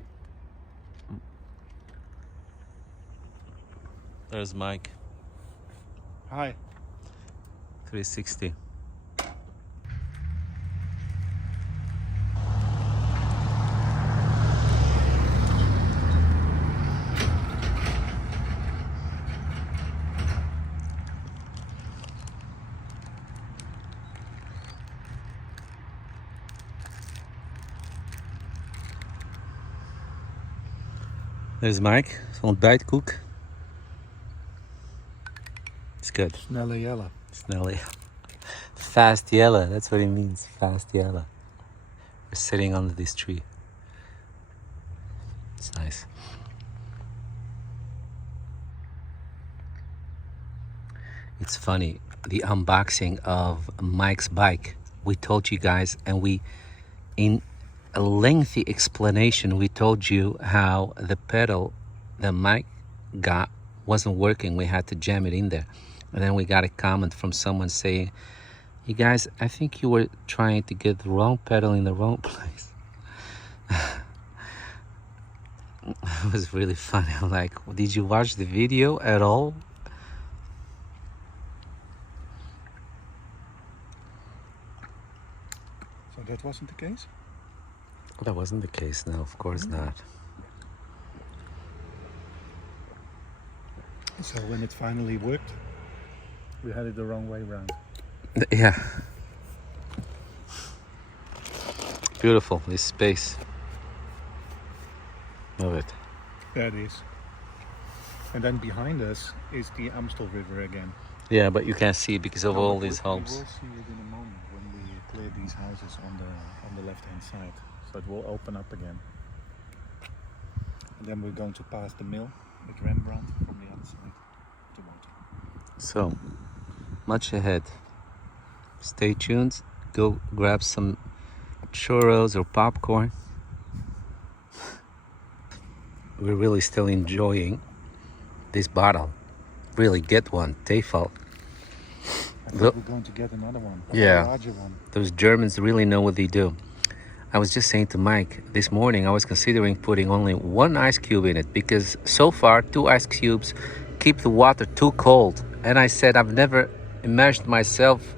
There's Mike. Hi. 360. There's Mike, ontbijtkoek. It's good. Snelle Jelle. Snelly. Fast yellow, that's what it means. Fast yellow. We're sitting under this tree. It's nice. It's funny, the unboxing of Mike's bike. We told you guys, and we, in a lengthy explanation, we told you how the pedal that Mike got wasn't working. We had to jam it in there. And then we got a comment from someone saying, "You guys, I think you were trying to get the wrong pedal in the wrong place." It was really funny. I'm like, did you watch the video at all? So that wasn't the case? That wasn't the case, no, of course not. So when it finally worked, we had it the wrong way around. Yeah. Beautiful, this space. Love it. There it is. And then behind us is the Amstel River again. Yeah, but you can't see it because of No, all we- these homes. We will see it in a moment when we clear these houses on the left-hand side. So it will open up again. And then we're going to pass the mill with Rembrandt from the other side to water. So, much ahead. Stay tuned. Go grab some churros or popcorn. We're really still enjoying this bottle. Really get one. Tefal. I think Look. we're going to get another one. Yeah. A larger one. Those Germans really know what they do. I was just saying to Mike this morning, I was considering putting only one ice cube in it because so far 2 ice cubes keep the water too cold. And I said I've never imagined myself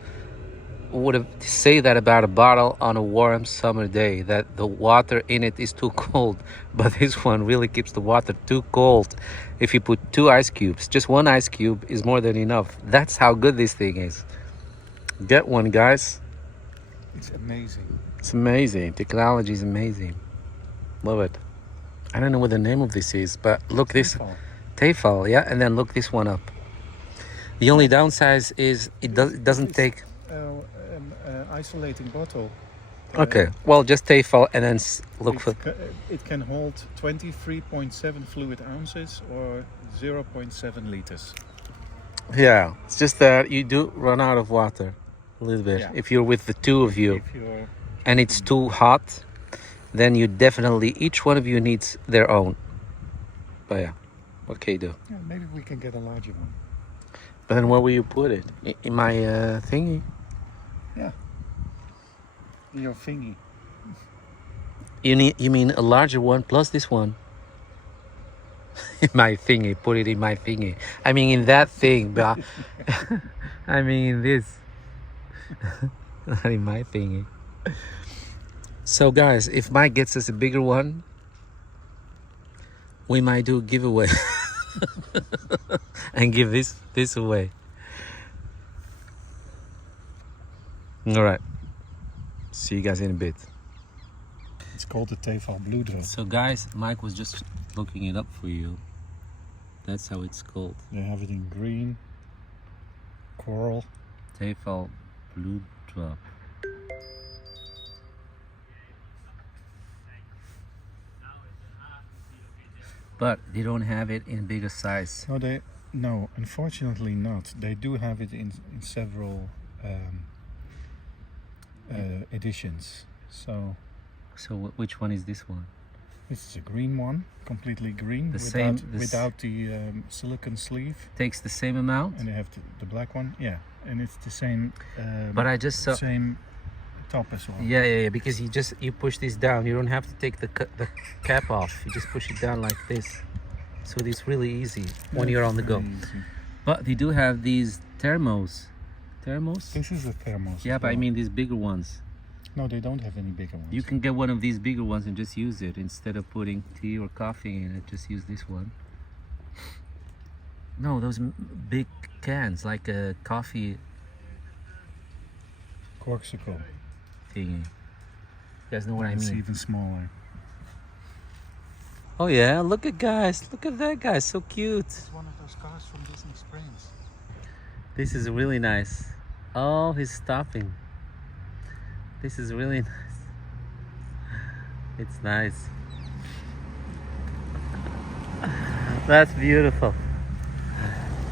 would have say that about a bottle on a warm summer day, that the water in it is too cold. But this one really keeps the water too cold. If you put 2 ice cubes, just 1 ice cube is more than enough. That's how good this thing is. Get one, guys. It's amazing. It's amazing. Technology is amazing. Love it. I don't know what the name of this is, but look this. Tefal. Tefal, yeah? And then look this one up. The only downside is it doesn't take... Isolating bottle. Okay, well, just Tefal and then look for... It can hold 23.7 fluid ounces or 0.7 liters. Yeah, it's just that you do run out of water. A little bit. Yeah. If you're with the two of you If you're, and it's too hot, then you definitely, each one of you needs their own. But yeah, what can you do? yeah, maybe we can get a larger one. But then where will you put it? In my thingy? Yeah. Your thingy. You mean a larger one plus this one? In my thingy, put it in my thingy. I mean in that thing, but I mean in this. Not in my thingy. So guys, if Mike gets us a bigger one, we might do a giveaway and give this away. All right. See you guys in a bit. It's called the Tefal Bloedrop. So guys, Mike was just looking it up for you. That's how it's called. They have it in green, coral. Tefal Blue Drop. But they don't have it in bigger size. No, unfortunately not. They do have it in several editions. So Which one is this one? this is a green one, completely green, without the silicone sleeve. Takes the same amount? And they have the black one, yeah, and it's the same. But I just saw. Same top as well. Yeah, because you push this down. You don't have to take the cap off. You just push it down like this. So it's really easy when you're on the go. Easy. But they do have these thermos. Thermos? This is a thermos. Yeah, as but I well. mean these bigger ones. No, they don't have any bigger ones. You can get one of these bigger ones and just use it instead of putting tea or coffee in it. Just use this one. No, those big cans like a coffee Corksicle. thingy. You guys know what I It's mean? even smaller. Oh yeah, look at guys. Look at that guy, so cute. It's one of those cars from Disney Springs. This is really nice. Oh, he's stopping. This is really nice. It's nice. That's beautiful.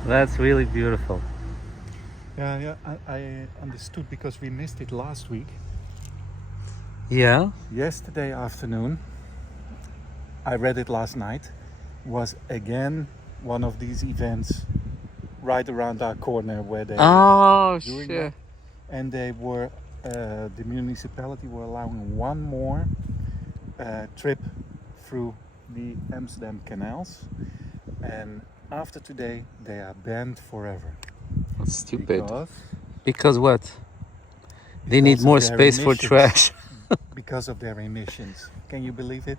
That's really beautiful. Yeah, I understood because we missed it last week. Yeah? Yesterday afternoon, I read it last night, was again one of these events right around our corner where they Oh, doing shit. that. And they were, the municipality were allowing one more trip through the Amsterdam canals. And after today, they are banned forever. That's stupid. Because, Because what? They need because more of their space for emissions. trash. Because of their emissions. Can you believe it?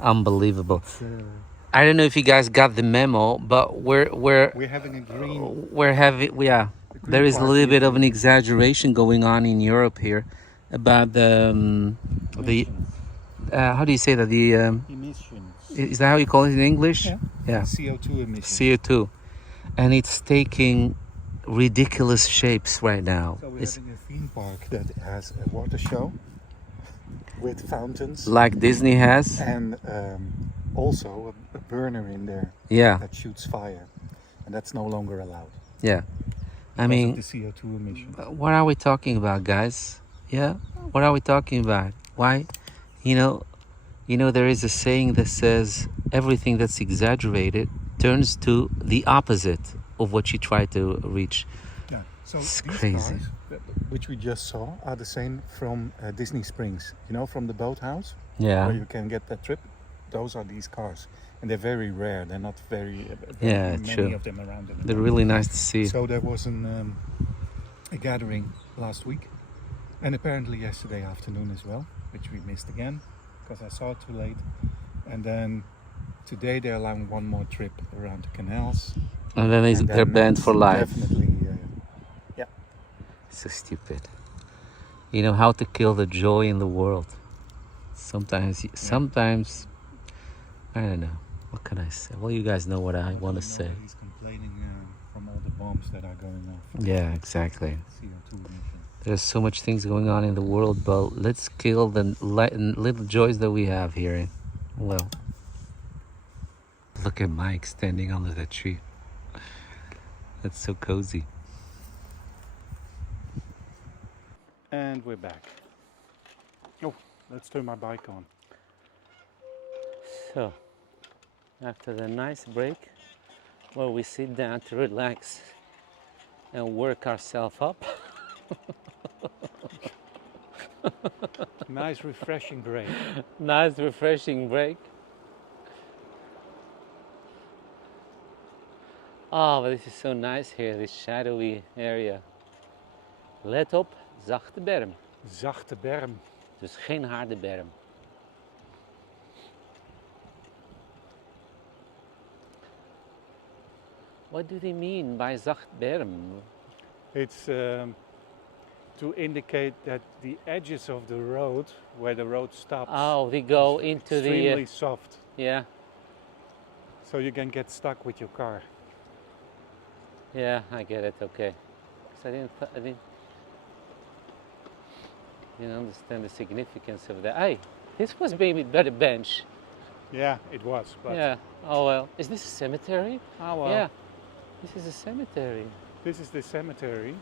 Unbelievable. I don't know if you guys got the memo, but we're having a green. there is a part little here bit of for an you. exaggeration going on in Europe here about the Emissions. how do you say that, the Emissions. is that how you call it in English? Yeah. CO2 emissions. CO2, and it's taking ridiculous shapes right now. So we're It's having a theme park that has a water show with fountains like Disney has. and also a burner in there Yeah, that shoots fire, and that's no longer allowed. yeah. I because mean, of the CO2 emissions. what are we talking about, guys? Yeah, what are we talking about? Why? You know, there is a saying that says everything that's exaggerated turns to the opposite of what you try to reach. Yeah. So It's these crazy. cars, which we just saw, are the same from Disney Springs. You know, from the boathouse where Yeah, you can get that trip. Those are these cars, and they're very rare. They're not very Yeah, many true. of them around. they're really nice to see. So there was a gathering last week, and apparently yesterday afternoon as well, which we missed again because I saw it too late. And then today they're allowing one more trip around the canals. And then And they're then banned for it's life. Definitely, So stupid. You know how to kill the joy in the world. Sometimes, I don't know. What can I say? Well, you guys know what I want to say. He's complaining from all the bombs that are going off. Yeah, exactly. CO2 emissions. There's so much things going on in the world, but let's kill the little joys that we have here. Well, look at Mike standing under the tree. That's so cozy. And we're back. Oh, let's turn my bike on. So, after the nice break, where we sit down to relax and work ourselves up. Nice refreshing break. Nice refreshing break. Oh, but this is so nice here, this shadowy area. Let op, zachte berm. Zachte berm. Dus geen harde berm. What do they mean by zacht berm? It's to indicate that the edges of the road, where the road stops, Oh, they go into extremely the... soft. Yeah, So you can get stuck with your car. yeah, I get it, okay. 'Cause I didn't understand the significance of that. Hey, this was maybe better bench. Yeah, it was. But Yeah, oh well. Is this a cemetery? oh well. Yeah, this is a cemetery. This is the cemetery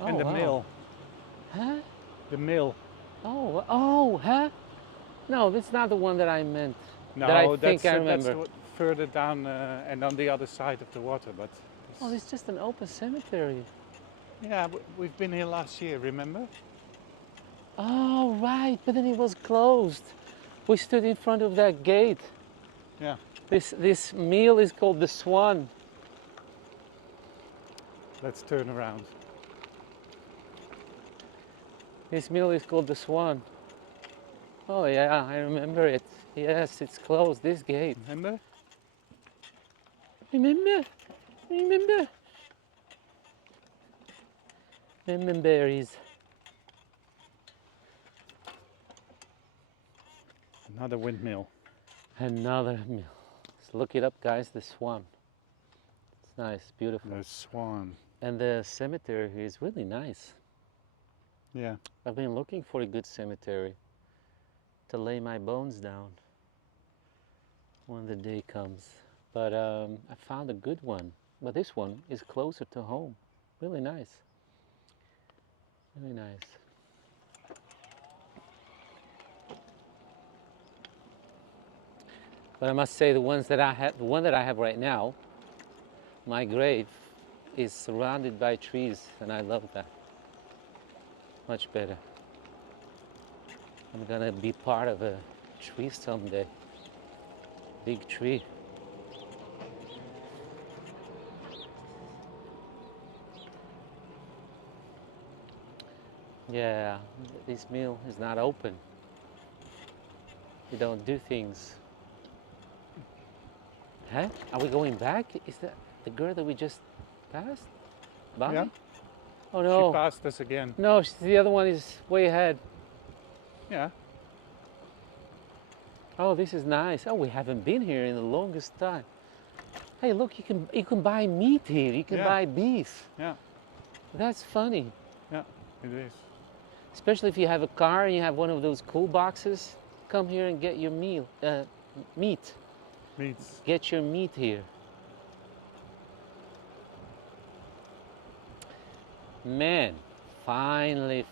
Oh, and the wow. mill. Huh? The mill. Oh, huh? No, that's not the one that I meant. No, that I think that's, I remember. that's further down and on the other side of the water. But Oh, it's just an open cemetery. yeah, we've been here last year. Remember? Oh, right, but then it was closed. We stood in front of that gate. Yeah. This meal is called the Swan. Let's turn around. This meal is called the Swan. Oh yeah, I remember it. Yes, it's closed, this gate. Remember? Remember? Lemon berries. Another windmill. Another meal. Let's look it up, guys. The Swan. It's nice, beautiful. The Swan. And the cemetery here is really nice. Yeah. I've been looking for a good cemetery to lay my bones down when the day comes. But I found a good one. But this one is closer to home. Really nice. Really nice. But I must say the one that I have right now, my grave, is surrounded by trees, and I love that. Much better. I'm gonna be part of a tree someday. Big tree. Yeah, this mill is not open. We don't do things. Huh? Are we going back? Is that the girl that we just passed by? Yeah. Oh no. She passed us again. No, the other one is way ahead. Yeah. Oh, this is nice. Oh, we haven't been here in the longest time. Hey, look, you can buy meat here. You can Yeah. buy beef. Yeah. That's funny. Yeah. It is. Especially if you have a car and you have one of those cool boxes. Come here and get your meat. Meats. Get your meat here. Man, finally,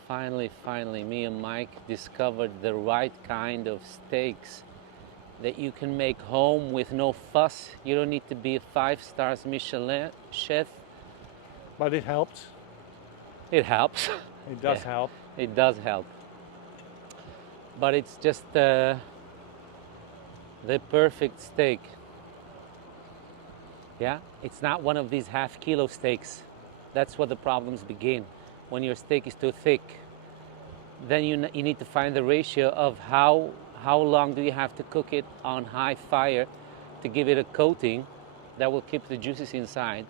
me and Mike discovered the right kind of steaks that you can make home with no fuss. You don't need to be a 5 stars Michelin chef. But it helps. It helps. It does Yeah. help. It does help. But it's just the perfect steak. Yeah, it's not one of these half-kilo steaks. That's where the problems begin. When your steak is too thick, then you need to find the ratio of how long do you have to cook it on high fire to give it a coating that will keep the juices inside,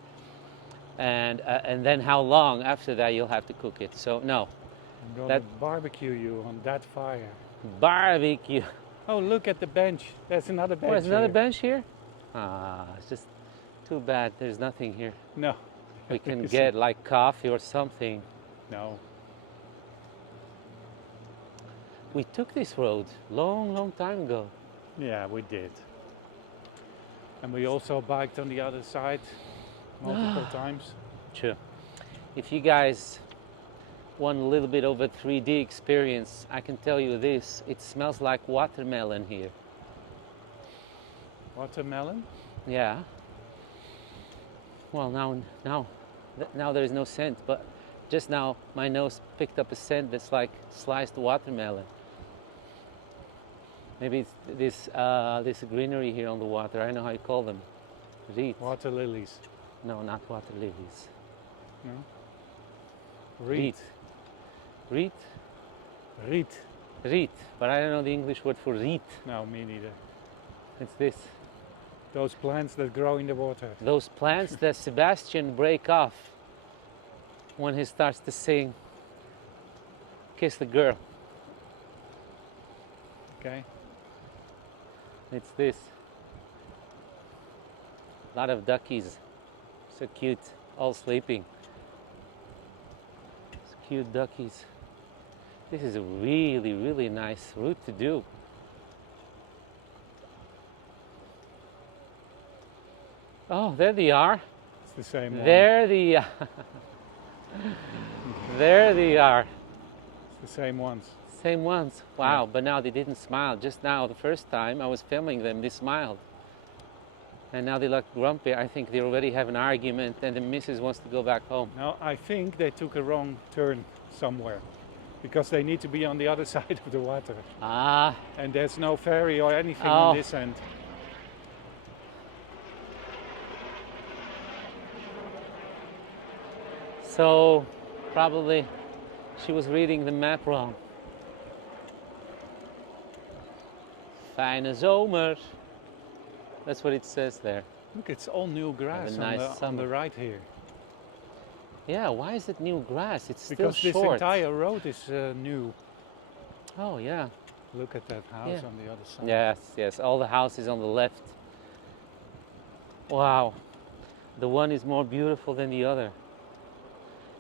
and then how long after that you'll have to cook it. So no, I'm gonna That- barbecue you on that fire. barbecue. Oh, look at the bench. There's another bench. Oh, there's another here. bench here? Ah, it's just too bad there's nothing here. No. We can You get see- like coffee or something. No. We took this road long time ago. Yeah, we did. And we also biked on the other side multiple times. Sure. If you guys one little bit of a 3D experience, I can tell you this: it smells like watermelon here. Watermelon? Yeah. Well, now there is no scent, but just now my nose picked up a scent that's like sliced watermelon. Maybe it's this greenery here on the water. I don't know how you call them. Reed. Water lilies. No, not water lilies. No? Reed. Reed? Reed. Reed. But I don't know the English word for reed. No, me neither. It's this. Those plants that grow in the water. Those plants that Sebastian break off when he starts to sing Kiss the Girl. Okay. It's this. A lot of duckies. So cute. All sleeping. So cute duckies. This is a really, really nice route to do. Oh, there they are. It's the same one. There they are. There they are. It's the same ones. Same ones. Wow, Yeah. but now they didn't smile. Just now, the first time I was filming them, they smiled. And now they look grumpy. I think they already have an argument and the missus wants to go back home. No, I think they took a wrong turn somewhere because they need to be on the other side of the water. Ah, And there's no ferry or anything Oh. on this end. so probably she was reading the map wrong. Fijne zomer. That's what it says there. Look, it's all new grass nice on the summer. right here. Yeah, why is it new grass? It's Because still this short. entire road is new. Oh, yeah. Look at that house Yeah. on the other side. Yes, yes. All the houses on the left. Wow. The one is more beautiful than the other.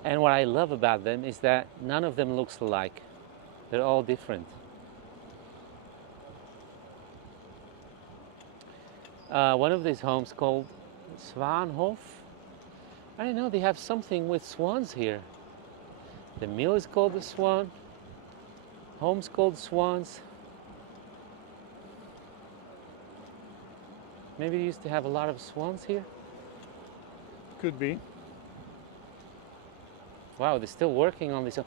And what I love about them is that none of them looks alike. They're all different. One of these homes called Zwaanhof. I don't know, they have something with swans here. The mill is called the Swan. Homes called Swans. Maybe they used to have a lot of swans here. Could be. Wow, they're still working on this.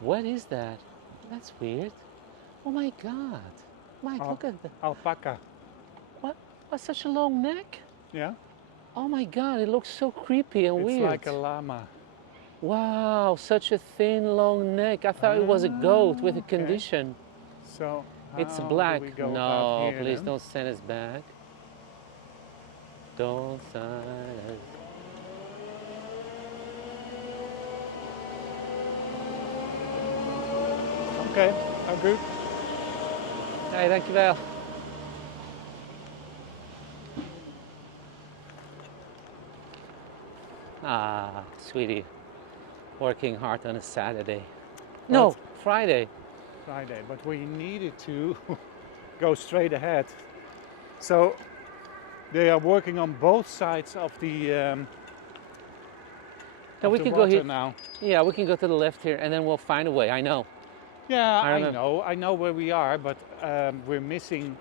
What is that? That's weird. Oh my God. Mike, Oh. look at that. Alpaca. What? What's such a long neck? Yeah? Oh my God, it looks so creepy and It's weird. like a llama. Wow, such a thin, long neck. I thought it was a goat with a okay. condition. So It's how do black. we go No, about here please then? don't send us back. Don't send us. Okay, I'm good. Hey, dankjewel. Ah, sweetie. Working hard on a Saturday. No, What? Friday. Friday, but we needed to go straight ahead. So they are working on both sides of the No, we the can go water here. now. Yeah, we can go to the left here and then we'll find a way. I know. Yeah, I I remember. know where we are, but we're missing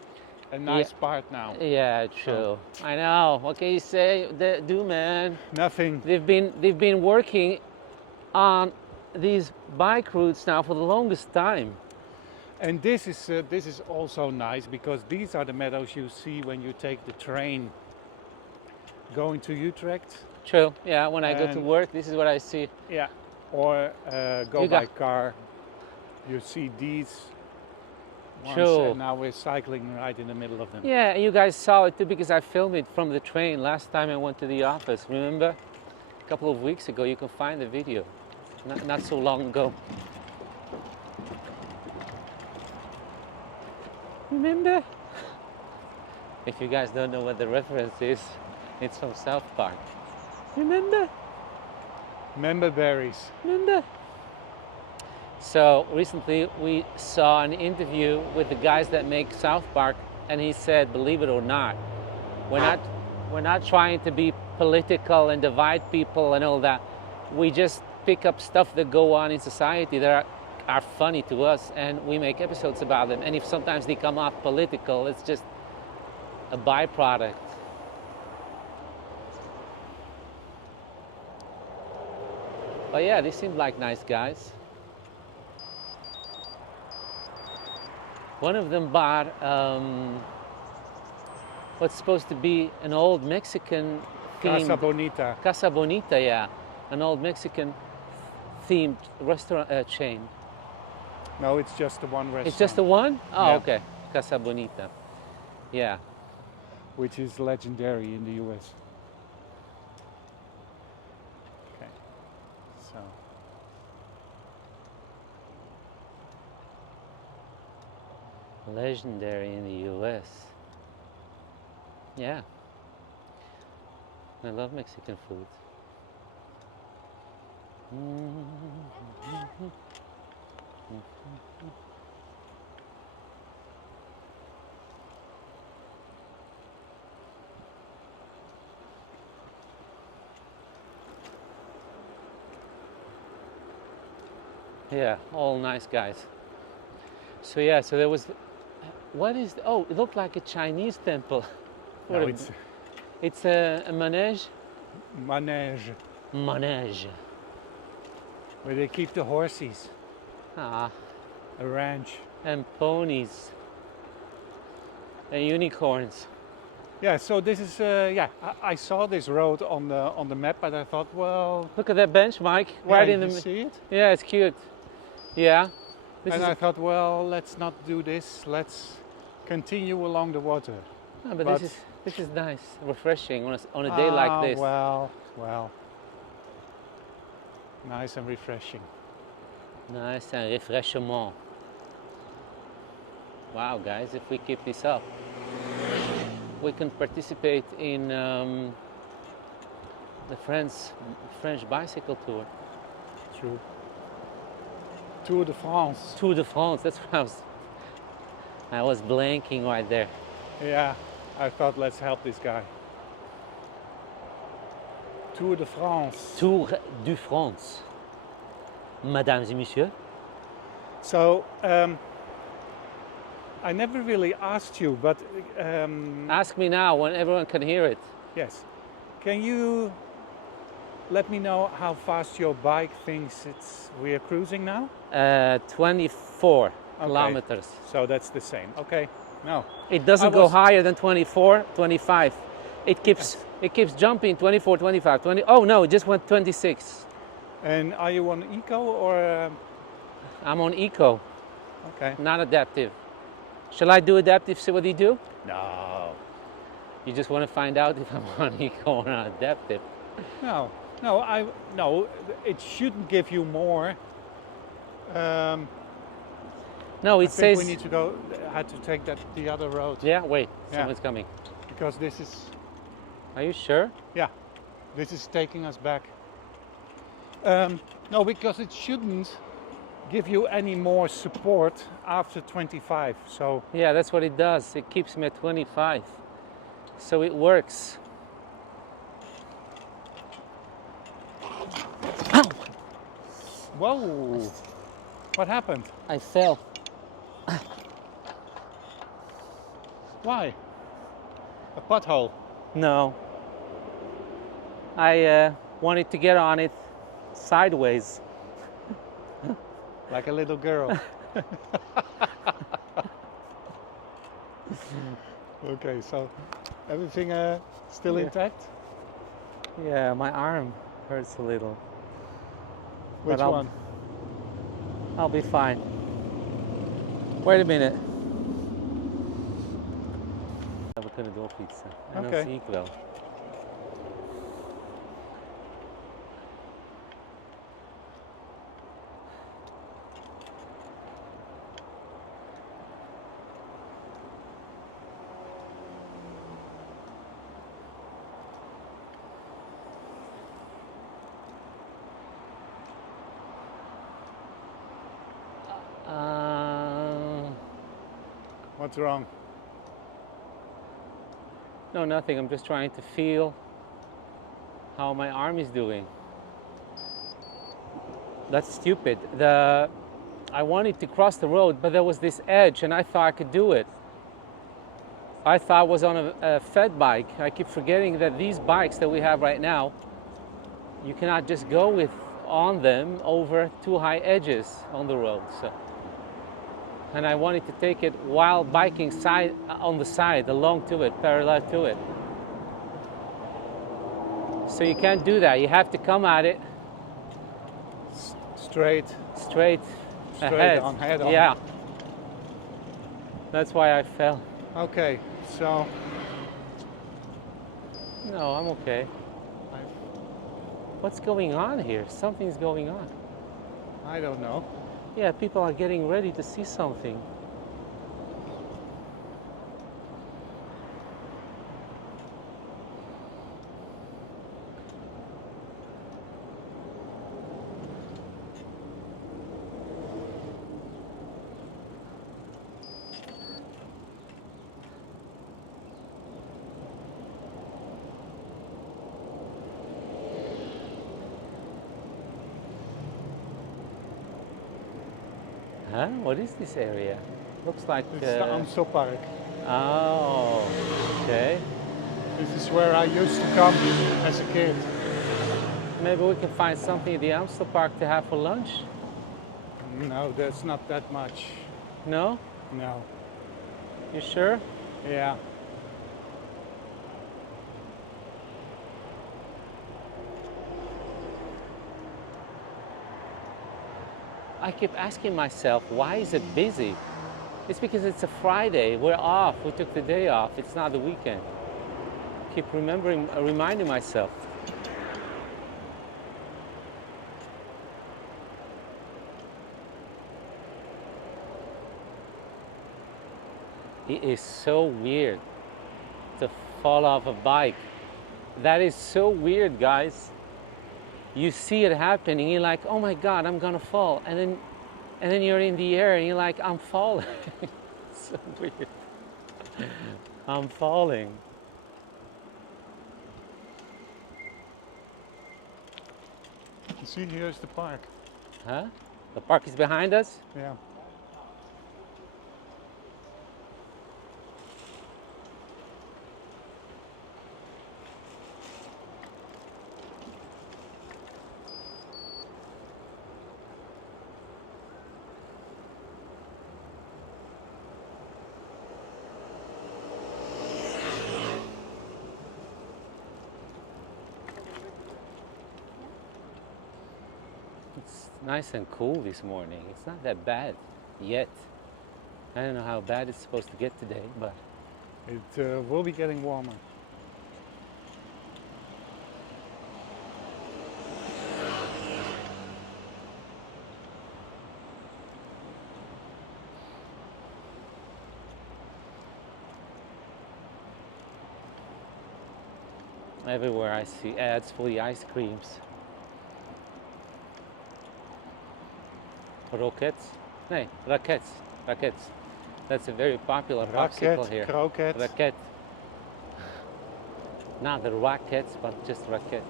a nice part now. Yeah, true. I know. What can you say? Do man. Nothing. They've been working on these bike routes now for the longest time. And this is also nice because these are the meadows you see when you take the train going to Utrecht. True. Yeah. When I go to And- work, this is what I see. Yeah. Or go You by got- car. You see these ones, True. and now we're cycling right in the middle of them. Yeah, you guys saw it too because I filmed it from the train last time I went to the office. Remember? A couple of weeks ago. You can find the video. Not so long ago. Remember? If you guys don't know what the reference is, it's from South Park. Remember? Member berries. Remember? So recently we saw an interview with the guys that make South Park, and he said, believe it or not, we're not trying to be political and divide people and all that. We just pick up stuff that go on in society that are funny to us, and we make episodes about them. And if sometimes they come off political, it's just a byproduct. But yeah, they seem like nice guys. One of them bought what's supposed to be an old Mexican themed Casa Bonita. Casa Bonita, yeah, an old Mexican themed restaurant chain. No, it's just the one restaurant. It's just the one? Oh, Yeah. okay. Casa Bonita. Yeah. Which is legendary in the US. Okay. So. Legendary in the US. Yeah. I love Mexican food. Yeah, all nice guys. So yeah, so there was, what is, oh, it looked like a Chinese temple. No, What it's a manege? manege, Manege. where they keep the horses. Ah, A ranch. and ponies. And unicorns. Yeah, so this is I saw this road on the map, but I thought, well, Look at that bench, Mike. Right yeah, in the you see it? Yeah, it's cute. Yeah. This And is I thought, well, let's not do this. Let's continue along the water. no, but but- this is nice, refreshing on a day like this. Well, nice and refreshing. Nice and refreshment. Wow, guys, if we keep this up, we can participate in the French bicycle tour. True. Tour de France. Tour de France, that's what I was blanking right there. Yeah, I thought let's help this guy. Tour de France. Tour de France. Mesdames et messieurs. So, I never really asked you, but Ask me now when everyone can hear it. yes. Can you let me know how fast your bike thinks we are cruising now? 24 kilometers. So that's the same. Okay. No. It doesn't I go was- higher than 24, 25. It keeps jumping 24, 25, 20. Oh no, it just went 26. And are you on eco or I'm on eco, okay? not adaptive. Shall I do adaptive, see what you do? No. You just want to find out if I'm on eco or not adaptive. No. No, it shouldn't give you more. No, I it think says, we need to had to take the other road yeah, wait, Yeah. someone's coming. because this is Are you sure? this is taking us back. No, because it shouldn't give you any more support after 25. So Yeah, that's what it does. It keeps me at 25. So it works. Ow! whoa, what happened? I fell. Why? A pothole. No. I wanted to get on it sideways. Like a little girl. Okay, so everything still Yeah. intact? Yeah, my arm hurts a little. Which I'll- one? I'll be fine. Wait a minute. We kunnen doorfietsen. En Oké. dan zie ik wel. What's wrong? No, nothing. I'm just trying to feel how my arm is doing. That's stupid. I wanted to cross the road, but there was this edge, and I thought I could do it. I thought I was on a fed bike. I keep forgetting that these bikes that we have right now, you cannot just go with on them over too high edges on the road. So, and I wanted to take it while biking side on the side, along to it, parallel to it. So you can't do that. You have to come at it Straight ahead. on, head on. Yeah. That's why I fell. Okay, so No, I'm okay. What's going on here? Something's going on. I don't know. Yeah, people are getting ready to see something. Huh? What is this area? Looks like. It's the Amstel Park. Oh, okay. This is where I used to come as a kid. Maybe we can find something at the Amstel Park to have for lunch? No, there's not that much. No? No. You sure? Yeah. I keep asking myself, why is it busy? It's because it's a Friday. We're off. We took the day off. It's not the weekend. Keep reminding myself. It is so weird to fall off a bike. That is so weird, guys. You see it happening, you're like, oh my God, I'm gonna fall. And then you're in the air and you're like, I'm falling. So weird. I'm falling. You see, here's the park. Huh? The park is behind us? Yeah. It's nice and cool this morning. It's not that bad yet. I don't know how bad it's supposed to get today, but It will be getting warmer. everywhere I see ads for the ice creams. Rockets? Nee, rackets. Rackets. That's a very popular popsicle here. Kroket. Racket. Not the rackets, but just racket.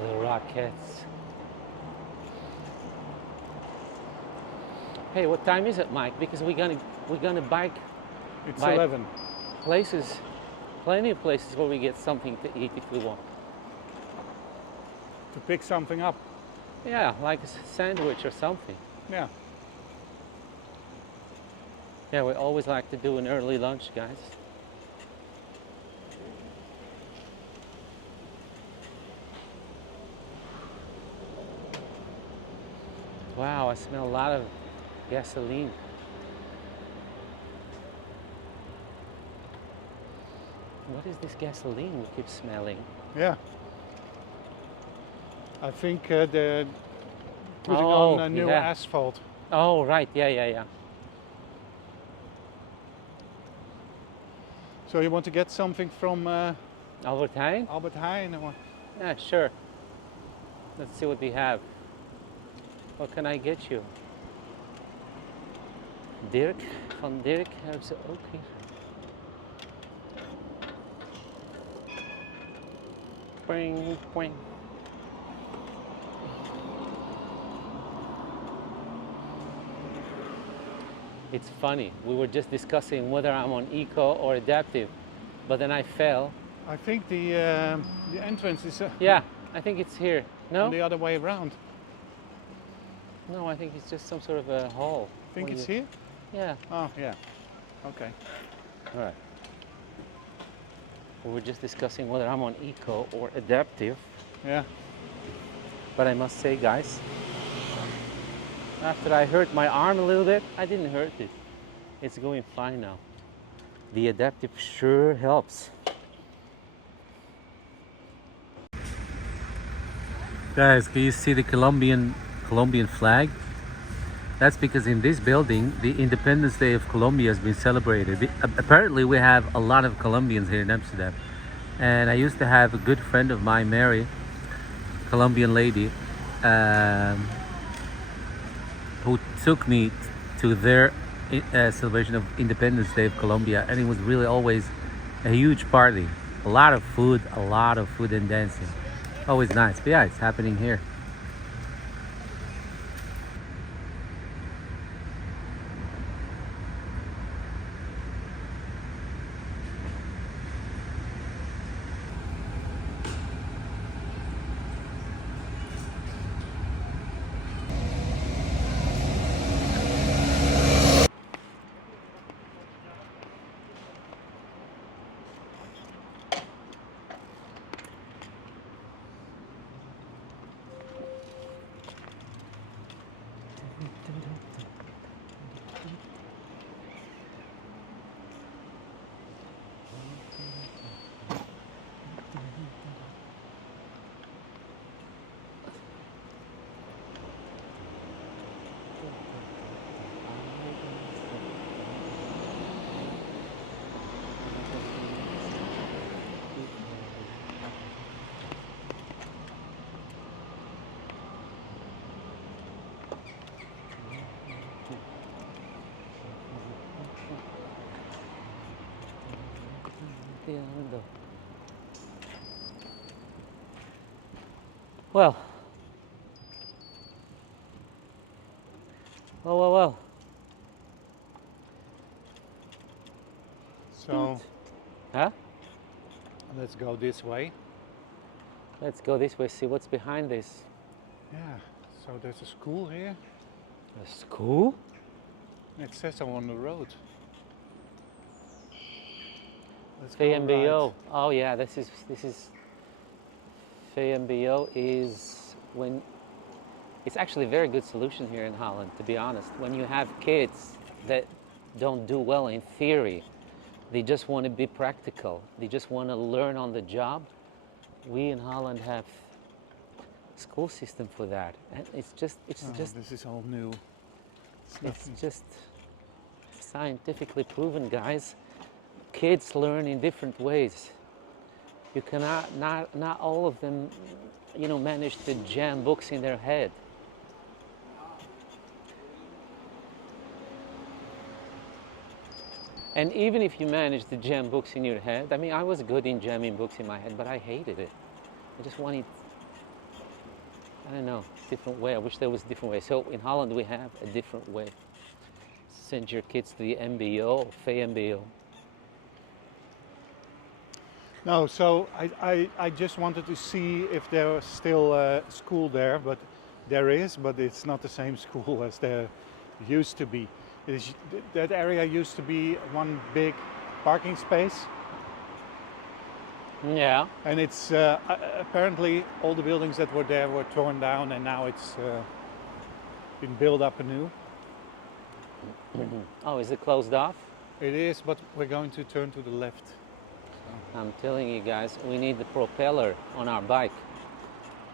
The rackets. Hey, what time is it, Mike? Because we're gonna bike It's by 11. places, plenty of places where we get something to eat if we want. To pick something up. Yeah, like a sandwich or something. Yeah. Yeah, we always like to do an early lunch, guys. Wow, I smell a lot of gasoline. What is this gasoline we keep smelling? Yeah. I think they're putting on a new yeah. asphalt. Oh, right, yeah. So you want to get something from Albert Heijn? Albert Heijn? Or? Yeah, sure. Let's see what we have. What can I get you? Dirk, van Dirk hebben ze ook hier. Poing, poing. It's funny, we were just discussing whether I'm on eco or adaptive, but then I fell. I think the entrance is Yeah, I think it's here. No? on the other way around. No, I think it's just some sort of a hall. Think where it's you- here? Yeah, Oh, yeah. Okay. all right. We were just discussing whether I'm on eco or adaptive, Yeah. but I must say, guys, after I hurt my arm a little bit, I didn't hurt it. It's going fine now. The adaptive sure helps. Guys, can you see the Colombian flag? That's because in this building, the Independence Day of Colombia has been celebrated. Apparently, we have a lot of Colombians here in Amsterdam. And I used to have a good friend of mine, Mary, Colombian lady, who took me to their celebration of Independence Day of Colombia. And it was really always a huge party. A lot of food and dancing. Always nice. But yeah, it's happening here. Well, well. So Huh? let's go this way. Let's go this way, see what's behind this. Yeah. So there's a school here. A school? It says so on the road. Let's go VMBO. right. Oh yeah, this is VMBO is when it's actually a very good solution here in Holland, to be honest. When you have kids that don't do well in theory, they just want to be practical. They just want to learn on the job. We in Holland have a school system for that, and it's just This is all new. it's just scientifically proven, guys. Kids learn in different ways. You cannot, not all of them, manage to jam books in their head. And even if you manage to jam books in your head, I mean, I was good in jamming books in my head, but I hated it. I just wanted, I don't know, different way. I wish there was a different way. So in Holland, we have a different way. Send your kids to the MBO, VMBO. No, so I just wanted to see if there was still a school there, but there is, but it's not the same school as there used to be. That area used to be one big parking space, Yeah. and it's apparently all the buildings that were there were torn down, and now it's been built up anew. Oh, is it closed off? It is, but we're going to turn to the left. I'm telling you guys, we need the propeller on our bike.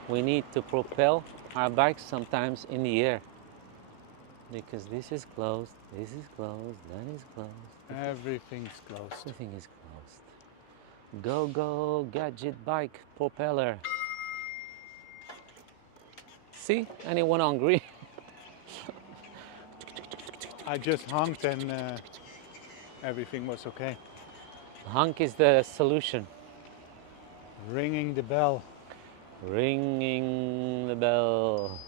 We need to propel our bikes sometimes in the air. Because this is closed, that is closed. Everything's closed. Everything is closed. Go, go, gadget bike, propeller. See? Anyone on green? I just honked and everything was okay. Honk is the solution. Ringing the bell. Ringing the bell.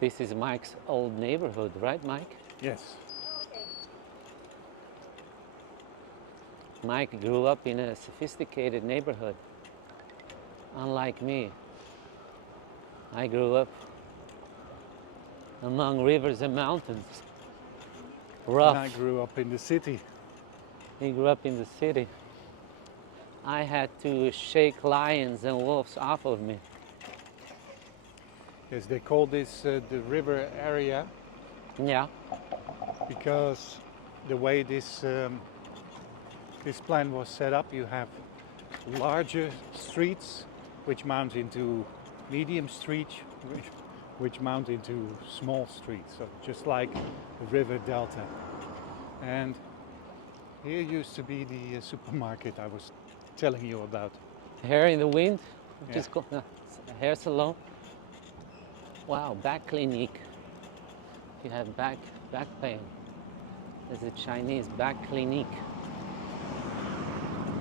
This is Mike's old neighborhood, right, Mike? Yes. Mike grew up in a sophisticated neighborhood. Unlike me, I grew up among rivers and mountains. Rough. And I grew up in the city. He grew up in the city. I had to shake lions and wolves off of me. Yes, they call this the river area Yeah. because the way this plan was set up, you have larger streets which mount into medium streets, which mount into small streets, so just like the river delta. And here used to be the supermarket I was telling you about. Hair in the wind, Yeah. just called hair salon. Wow, back clinique. If you have back pain, there's a Chinese back clinique.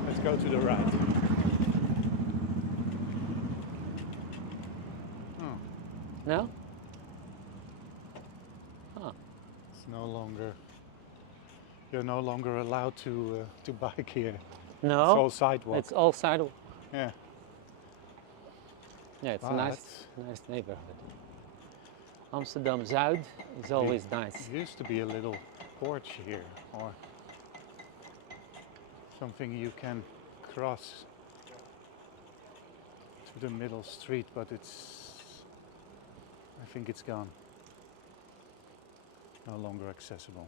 Let's go to the right. Oh, No? Huh. it's no longer. You're no longer allowed to bike here. No. It's all sidewalk. It's all sidewalk. Yeah. Yeah, it's a But nice neighborhood. Amsterdam Zuid is always nice. There used to be a little porch here, or something you can cross to the middle street, but I think it's gone. No longer accessible.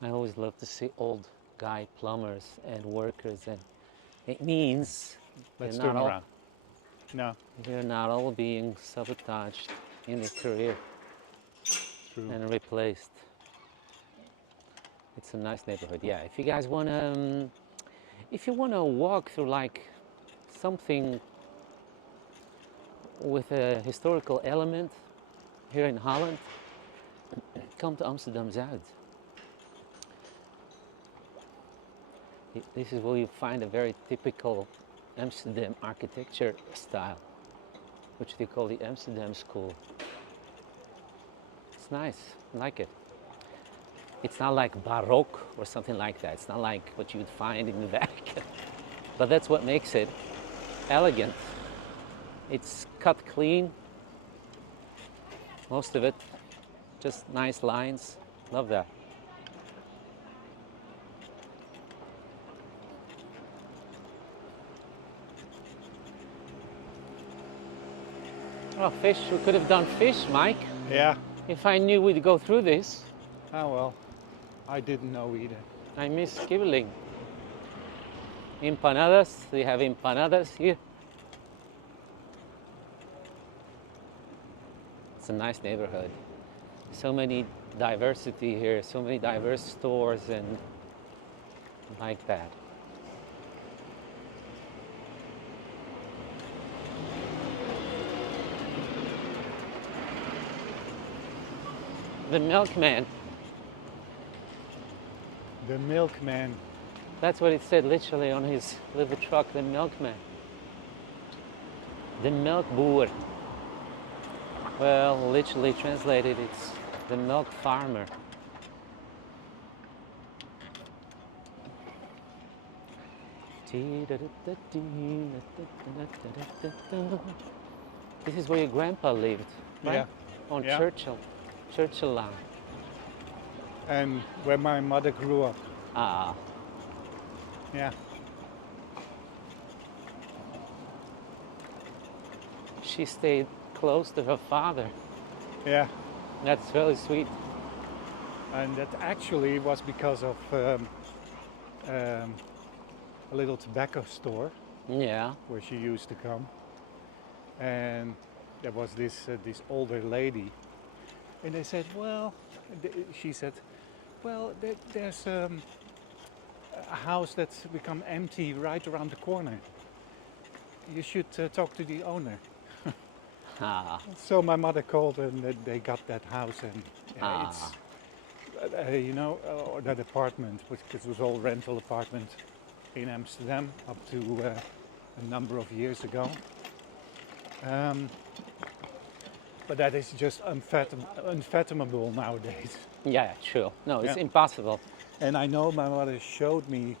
I always love to see old guy plumbers and workers, and it means Let's they're not turn all- around. No, they're not all being sabotaged in their career true. and replaced. It's a nice neighborhood. Yeah, if you guys wanna, if you wanna walk through like something with a historical element here in Holland, come to Amsterdam Zuid. This is where you find a very typical Amsterdam architecture style, which they call the Amsterdam School. It's nice, I like it. It's not like Baroque or something like that. It's not like what you would find in the Vatican. But that's what makes it elegant. It's cut clean, most of it, just nice lines. Love that. Oh, fish. We could have done fish, Mike. Yeah. If I knew we'd go through this. Oh well, I didn't know either. I miss kibbeling. Empanadas. We have empanadas here. It's a nice neighborhood. So many diversity here. So many diverse stores and like that. The milkman. The milkman. That's what it said literally on his little truck, the milkman. The melkboer. Well, literally translated, it's the milk farmer. This is where your grandpa lived, right? Yeah. On Yeah. Churchill line. And where my mother grew up. Ah, Yeah. she stayed close to her father. Yeah. That's really sweet. And that actually was because of a little tobacco store Yeah. where she used to come, and there was this older lady, and they said, well, she said, well, there's a house that's become empty right around the corner. You should talk to the owner. Ah, So my mother called and they got that house, and ah, it's that apartment, which it was all rental apartment in Amsterdam up to a number of years ago. But that is just unfathomable nowadays. yeah, true. No, it's Yeah. impossible. And I know my mother showed me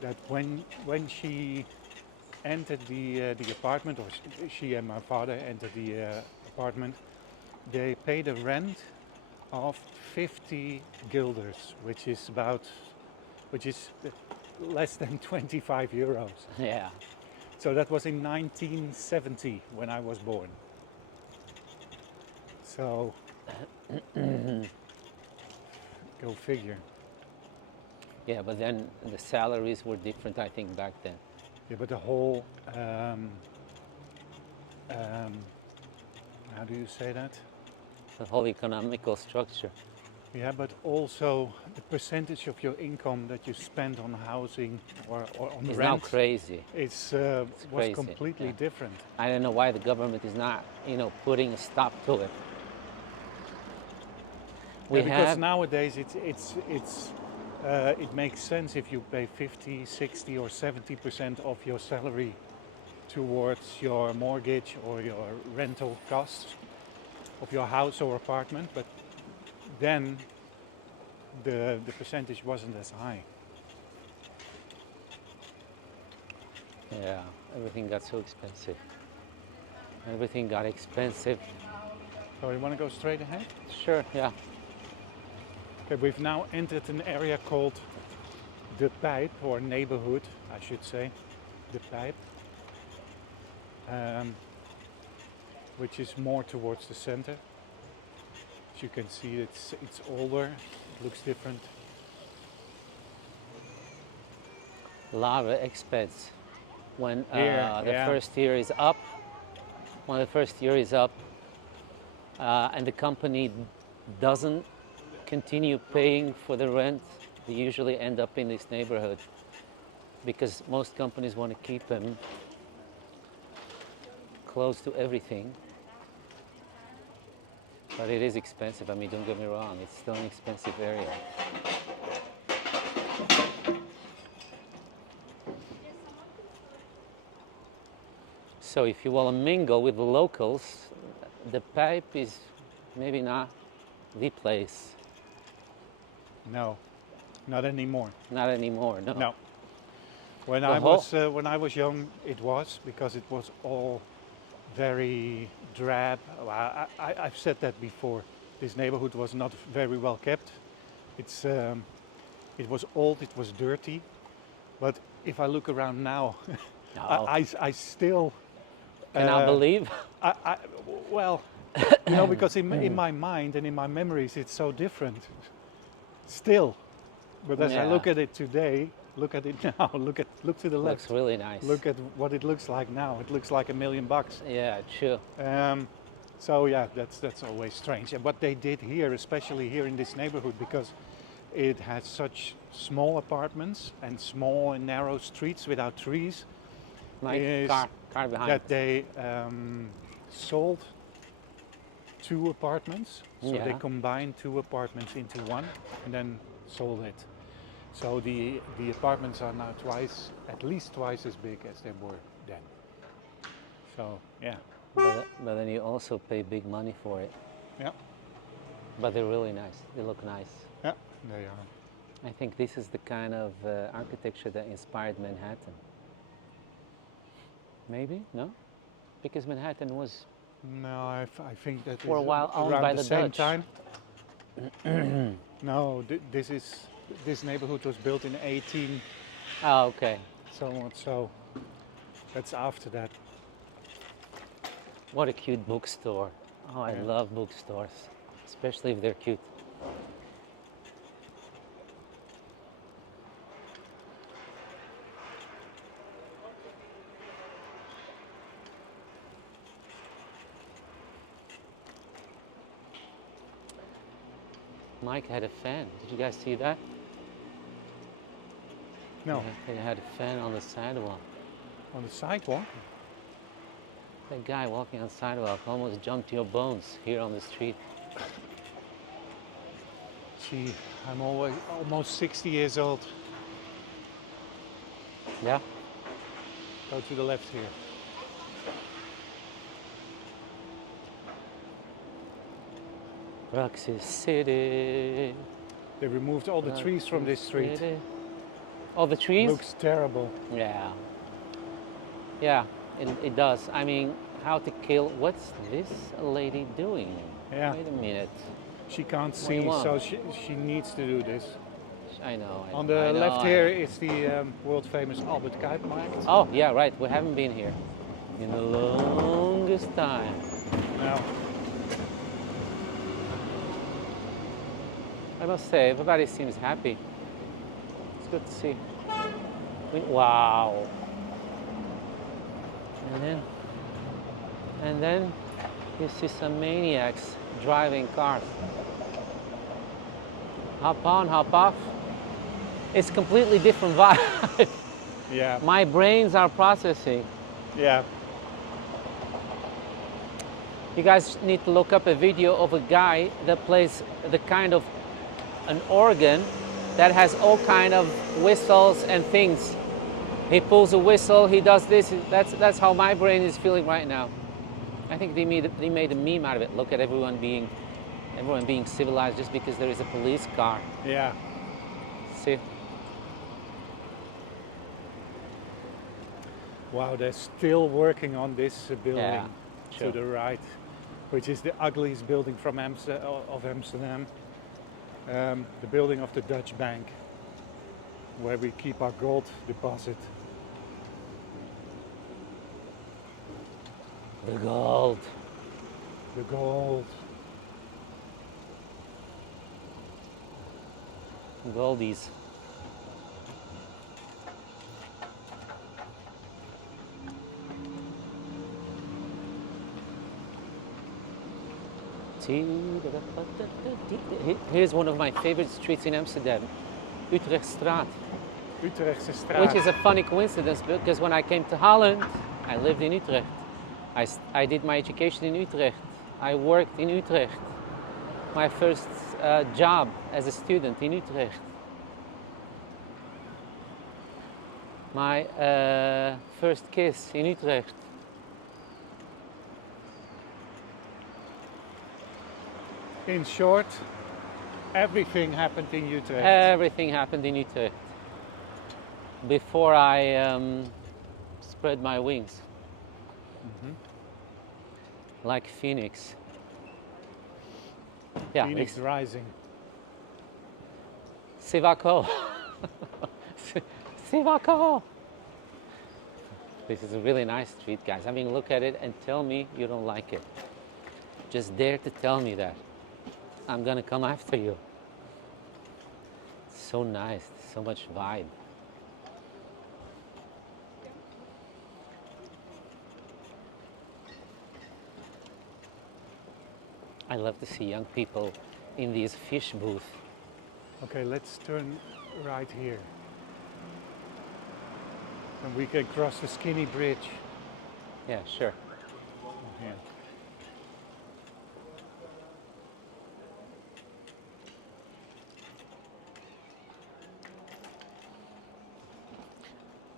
that when she entered the apartment, or she and my father entered the apartment, they paid a rent of 50 guilders, which is less than 25 euros. Yeah. So that was in 1970 when I was born. So go figure. Yeah, but then the salaries were different, I think, back then. Yeah, but the whole how do you say that? The whole economical structure. Yeah, but also the percentage of your income that you spend on housing or on It's now rent crazy. was crazy, completely yeah. different. I don't know why the government is not, putting a stop to it. We Yeah, because have, nowadays it makes sense if you pay 50, 60 or 70% of your salary towards your mortgage or your rental costs of your house or apartment, but then the percentage wasn't as high. yeah, everything got so expensive. Everything got expensive. So you want to go straight ahead? Sure, yeah. Okay, we've now entered an area called the Pijp, or neighborhood, I should say, the Pijp, which is more towards the center. As you can see, it's older, it looks different. A lot of expense. When Here, the yeah. first year is up, when the first year is up, and the company doesn't continue paying for the rent, they usually end up in this neighborhood because most companies want to keep them close to everything. But it is expensive. I mean, don't get me wrong, it's still an expensive area. So if you want to mingle with the locals, the Pijp is maybe not the place. No, not anymore. Not anymore, no. No. When The I was young, it was, because it was all very drab. Well, I've said that before. This neighborhood was not very well kept. It was old, it was dirty. But if I look around now, No. I still Cannot believe. well, because in my mind and in my memories, it's so different. Still, but as I Yeah. look at it today, look at it now. Look to the left. Looks really nice. Look at what it looks like now. It looks like $1 million. Yeah, true. So yeah, that's always strange. And what they did here, especially here in this neighborhood, because it had such small apartments and small and narrow streets without trees, My is car behind. that they sold 2 apartments. So they Yeah. combined 2 apartments into one and then sold it. So the apartments are now at least twice as big as they were then. So yeah, But then you also pay big money for it. yeah, But they're really nice. They look nice. yeah, they are. I think this is the kind of architecture that inspired Manhattan. Maybe? No? Because Manhattan was No, I think that For a is while owned around by the the same Dutch. time. No, this neighborhood was built in 18 Oh, okay. so that's after that. What a cute bookstore. Oh, I Yeah. love bookstores, especially if they're cute. Mike had a fan. Did you guys see that? No, They had a fan on the sidewalk. on the sidewalk. That guy walking on the sidewalk almost jumped your bones here on the street. Gee, I'm almost 60 years old. Yeah? Go to the left here. Roxy City. They removed all the trees from this street. City. All the trees? Looks terrible. Yeah. Yeah, it does. I mean, how to kill. What's this lady doing? Yeah. Wait a minute. She can't What do you see, want? so she needs to do this. I know. On the left here is the world famous Albert Kuip market. Oh, yeah, right. We haven't been here in the longest time. Now, I must say, everybody seems happy. It's good to see. Wow. And then you see some maniacs driving cars. Hop on, hop off. It's completely different vibe. yeah, My brains are processing. yeah. You guys need to look up a video of a guy that plays the kind of an organ that has all kind of whistles and things. He pulls a whistle, he does this. That's how my brain is feeling right now. I think they made a meme out of it. Look at everyone being civilized just because there is a police car. Yeah. See? Wow, they're still working on this building Yeah, sure. to the right, which is the ugliest building from of Amsterdam. The building of the Dutch bank, where we keep our gold deposit. The gold. The gold. Goldies. Here's one of my favorite streets in Amsterdam, Utrechtstraat. Utrechtse straat. Which is a funny coincidence because when I came to Holland, I lived in Utrecht. I did my education in Utrecht. I worked in Utrecht. My first job as a student in Utrecht. My first kiss in Utrecht. In short, everything happened in Utrecht. Everything happened in Utrecht before I spread my wings. Like Phoenix. Yeah, Phoenix Rising. Sivako. Sivako. This is a really nice street, guys. I mean, look at it and tell me you don't like it. Just dare to tell me that. I'm gonna come after you. It's so nice, so much vibe. I love to see young people in these fish booths. Okay, let's turn right here. And we can cross the skinny bridge. Yeah, sure. Yeah.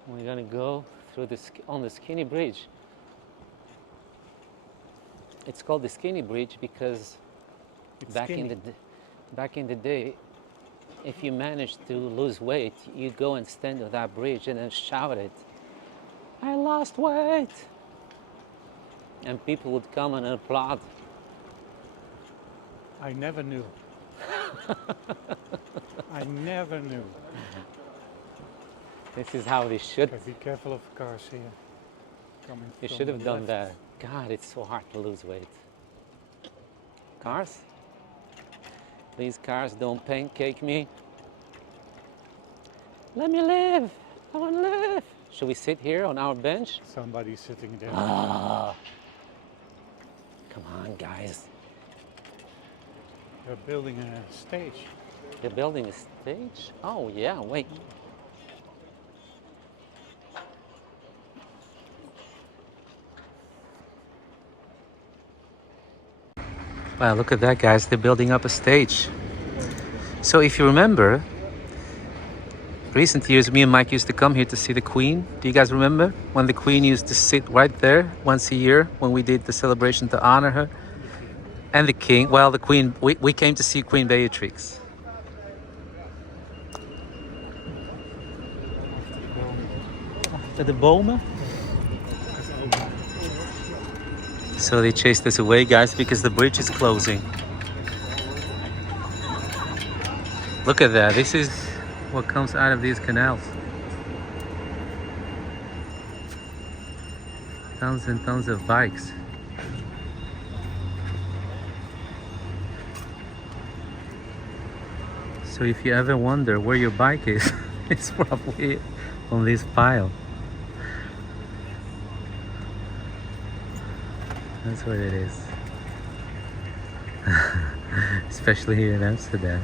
We're gonna go through on the skinny bridge. It's called the skinny bridge because It's back skinny. in the day, if you managed to lose weight, you'd go and stand on that bridge and then shout it, "I lost weight!" And people would come and applaud. I never knew. I never knew. This is how they should. Okay, be careful of cars here. Coming You from should have the done left. that. God, it's so hard to lose weight. Cars? These cars don't pancake me. Let me live. I want to live. Should we sit here on our bench? Somebody's sitting there. Ah. Come on, guys. They're building a stage. They're building a stage? Oh, yeah, wait. Wow, look at that, guys. They're building up a stage. So if you remember, recent years, me and Mike used to come here to see the Queen. Do you guys remember when the Queen used to sit right there once a year when we did the celebration to honor her? And the King. Well, the Queen, we came to see Queen Beatrix. De bomen. So they chased us away, guys, because the bridge is closing. Look at that. This is what comes out of these canals. Tons and tons of bikes. So if you ever wonder where your bike is, it's probably on this pile. That's what it is. Especially here in Amsterdam.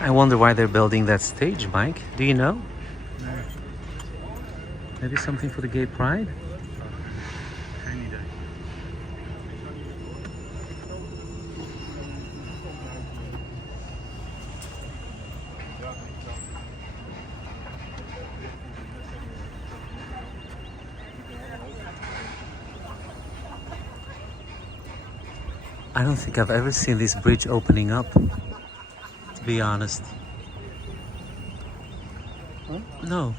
I wonder why they're building that stage, Mike. Do you know? No. Maybe something for the gay pride? Geen idee. I don't think I've ever seen this bridge opening up, to be honest. Huh? No.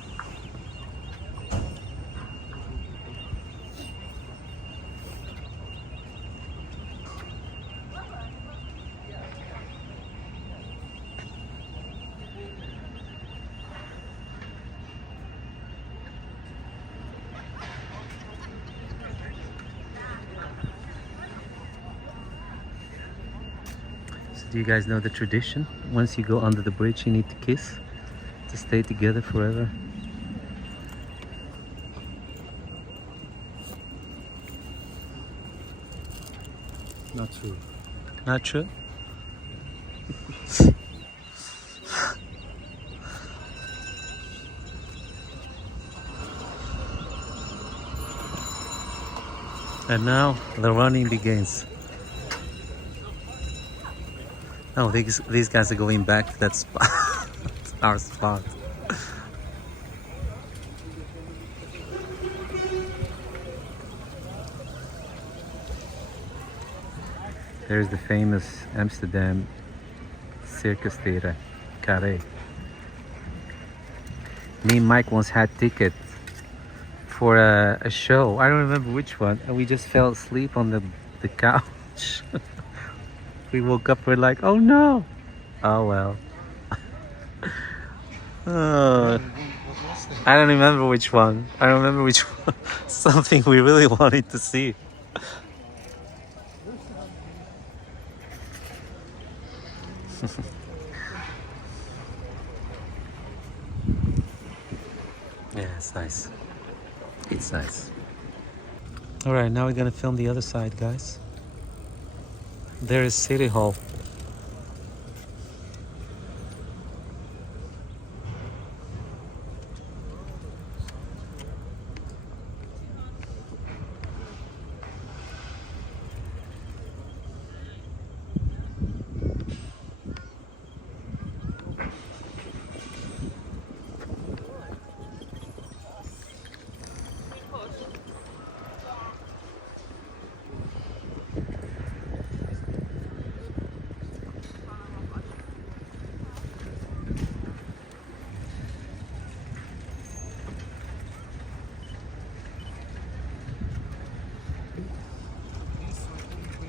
Do you guys know the tradition? Once you go under the bridge, you need to kiss to stay together forever. Not true. Not true? And now the running begins. Oh, these guys are going back to that spot. Our spot. There's the famous Amsterdam Circus Theater, Carré. Me and Mike once had tickets for a show. I don't remember which one, and we just fell asleep on the couch. We woke up, we're like, oh no! Oh well. I don't remember which one. I don't remember which one. Something we really wanted to see. Yeah, it's nice. It's nice. Alright, now we're gonna film the other side, guys. There is City Hall.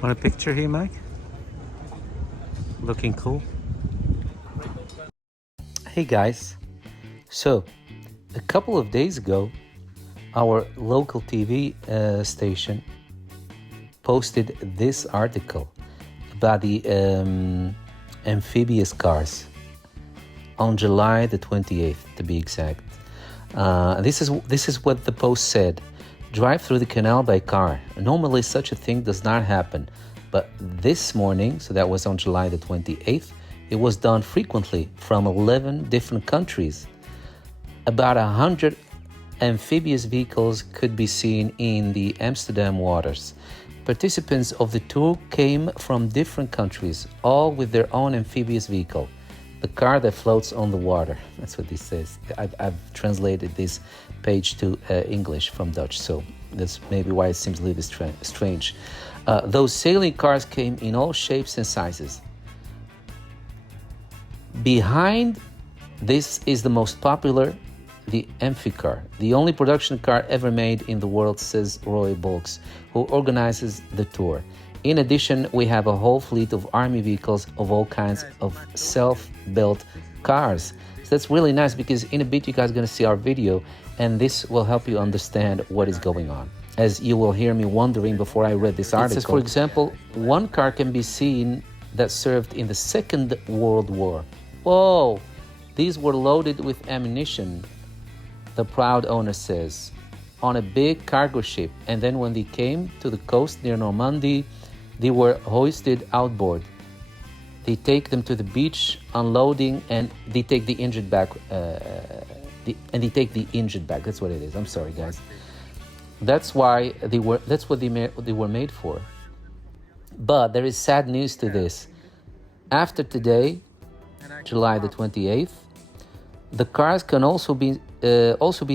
Want a picture here, Mike? Looking cool. Hey guys, so a couple of days ago, our local TV station posted this article about the amphibious cars on July the 28th, to be exact. This is what the post said. Drive through the canal by car. Normally such a thing does not happen, but this morning, so that was on July the 28th, it was done frequently from 11 different countries. About 100 amphibious vehicles could be seen in the Amsterdam waters. Participants of the tour came from different countries, all with their own amphibious vehicle, the car that floats on the water. That's what this says. I've translated this page to English from Dutch, so that's maybe why it seems a little bit strange. Those sailing cars came in all shapes and sizes. Behind this is the most popular, the Amphicar, the only production car ever made in the world, says Roy Bolks, who organizes the tour. In addition, we have a whole fleet of army vehicles of all kinds of self-built cars. So that's really nice, because in a bit you guys are going to see our video, and this will help you understand what is going on. As you will hear me wondering before I read this article. It says, for example, one car can be seen that served in the Second World War. Whoa! These were loaded with ammunition, the proud owner says, on a big cargo ship, and then when they came to the coast near Normandy, they were hoisted outboard. They take them to the beach, unloading, and they take the injured back. That's what it is. I'm sorry, guys. That's why they were. That's what they were made for. But there is sad news to this. After today, July the 28th, the cars can also be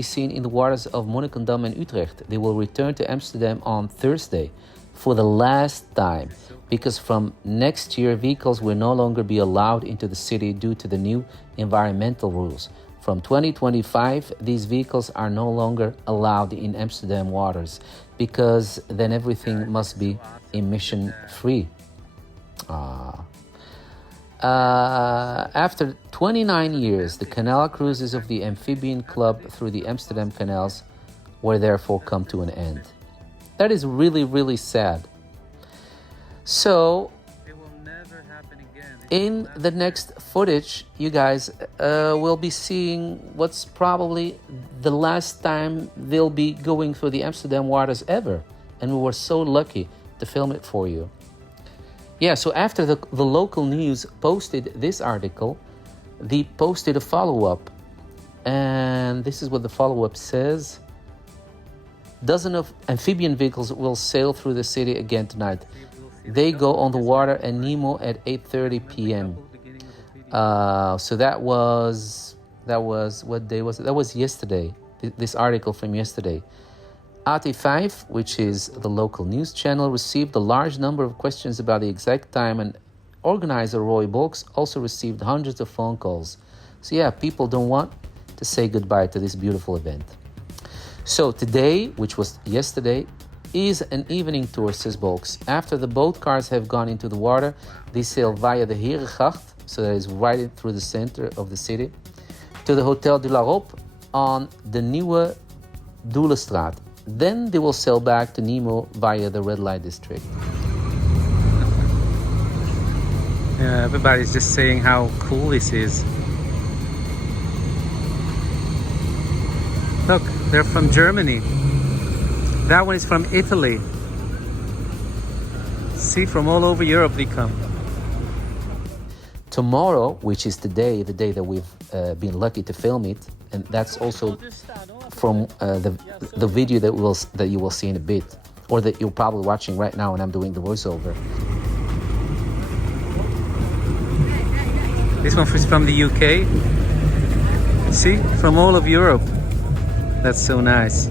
seen in the waters of Monnikendam and Utrecht. They will return to Amsterdam on Thursday for the last time, because from next year vehicles will no longer be allowed into the city due to the new environmental rules. From 2025, these vehicles are no longer allowed in Amsterdam waters, because then everything must be emission-free. After 29 years, the canal cruises of the Amphibian Club through the Amsterdam canals were therefore come to an end. That is really, really sad. So, it will never happen again. In the next footage, you guys will be seeing what's probably the last time they'll be going through the Amsterdam waters ever. And we were so lucky to film it for you. Yeah, so after the local news posted this article, they posted a follow-up. And this is what the follow-up says. Dozens of amphibian vehicles will sail through the city again tonight. They go on the water at Nemo at 8:30 p.m. So that was what day was it? That was yesterday. This article from yesterday. AT5, which is the local news channel, received a large number of questions about the exact time, and organizer Roy Bolks also received hundreds of phone calls. So yeah, people don't want to say goodbye to this beautiful event. So today, which was yesterday, is an evening tour, says Bolks. After the boat cars have gone into the water, they sail via the Herengracht, so that is right through the center of the city, to the Hotel de la Rope on the Nieuwe Doelenstraat. Then they will sail back to Nemo via the red light district. Yeah, everybody's just saying how cool this is. Look, they're from Germany. That one is from Italy. See, from all over Europe they come. Tomorrow, which is today, the day that we've been lucky to film it, and that's also from the video that you will see in a bit, or that you're probably watching right now when I'm doing the voiceover. This one is from the UK. See, from all of Europe. That's so nice.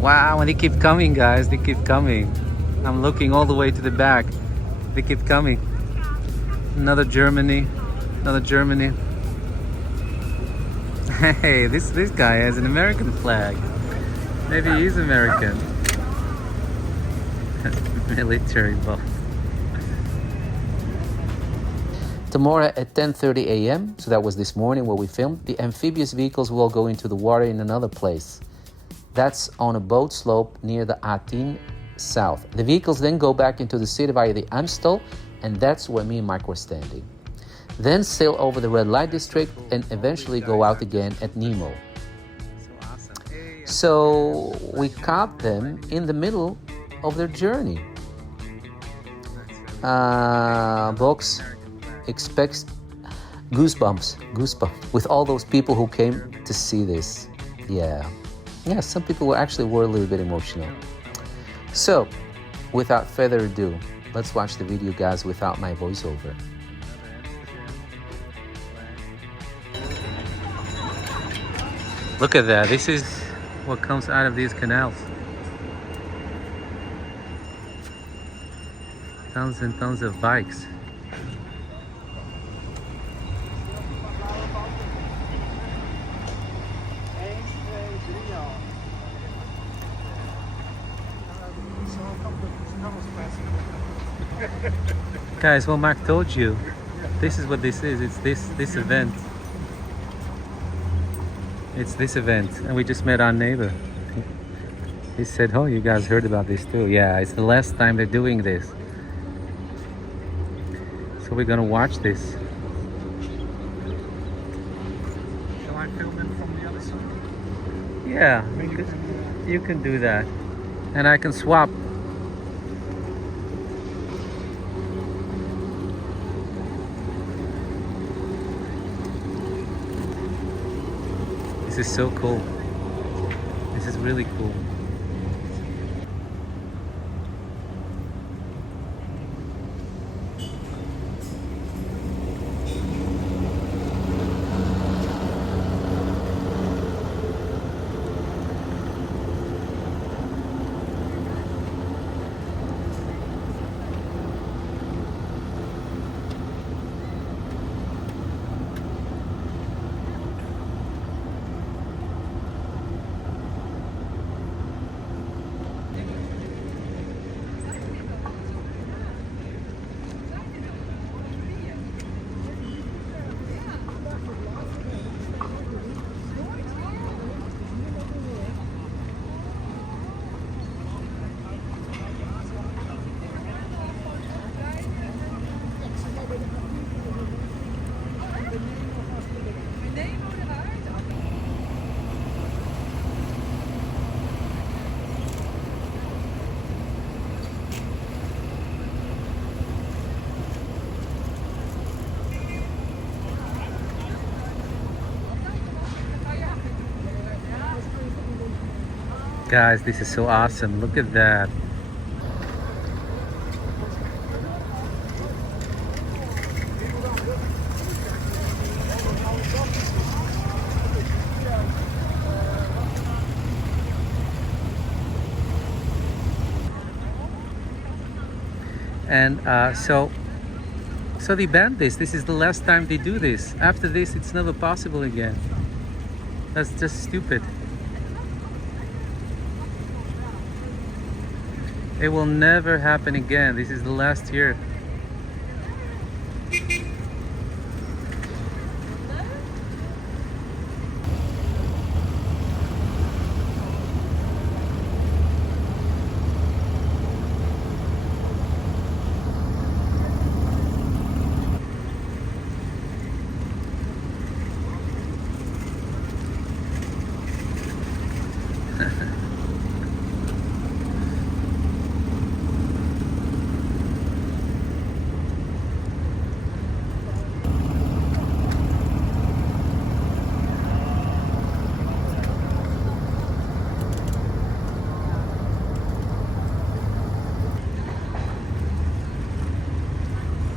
Wow, and they keep coming, guys. They keep coming. I'm looking all the way to the back. They keep coming. Another Germany. Another Germany. Hey, this guy has an American flag. Maybe he's American. Military buff. Tomorrow at 10:30 a.m., so that was this morning where we filmed, the amphibious vehicles will go into the water in another place. That's on a boat slope near the A10 south. The vehicles then go back into the city via the Amstel, and that's where me and Mike were standing. Then sail over the red light district and eventually go out again at Nemo. So we caught them in the middle of their journey. Folks, expects goosebumps with all those people who came to see this. Yeah, some people were a little bit emotional. So, without further ado, let's watch the video, guys, without my voiceover. Look at that. This is what comes out of these canals. Tons and tons of bikes. Guys, well, Mark told you, this is what this is. It's this event. It's this event, and we just met our neighbor. He said, "Oh, you guys heard about this too?" Yeah, it's the last time they're doing this. So we're gonna watch this. Shall I film it from the other side? Yeah, you can do that, and I can swap. This is so cool. This is really cool. Guys, this is so awesome. Look at that. And so they banned this. This is the last time they do this. After this, it's never possible again. That's just stupid. It will never happen again. This is the last year.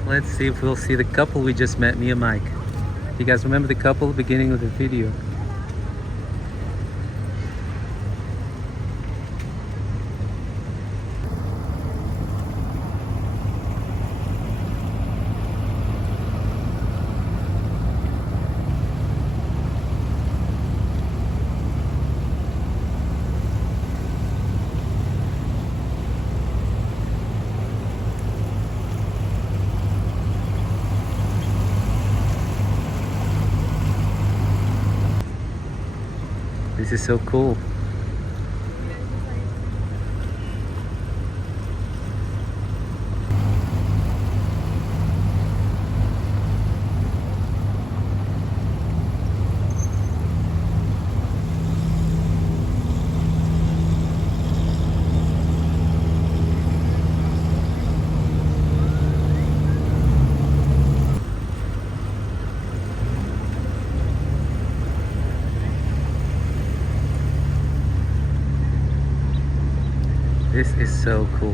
Let's see if we'll see the couple we just met, me and Mike. You guys remember the couple at the beginning of the video? This is so cool. This is so cool.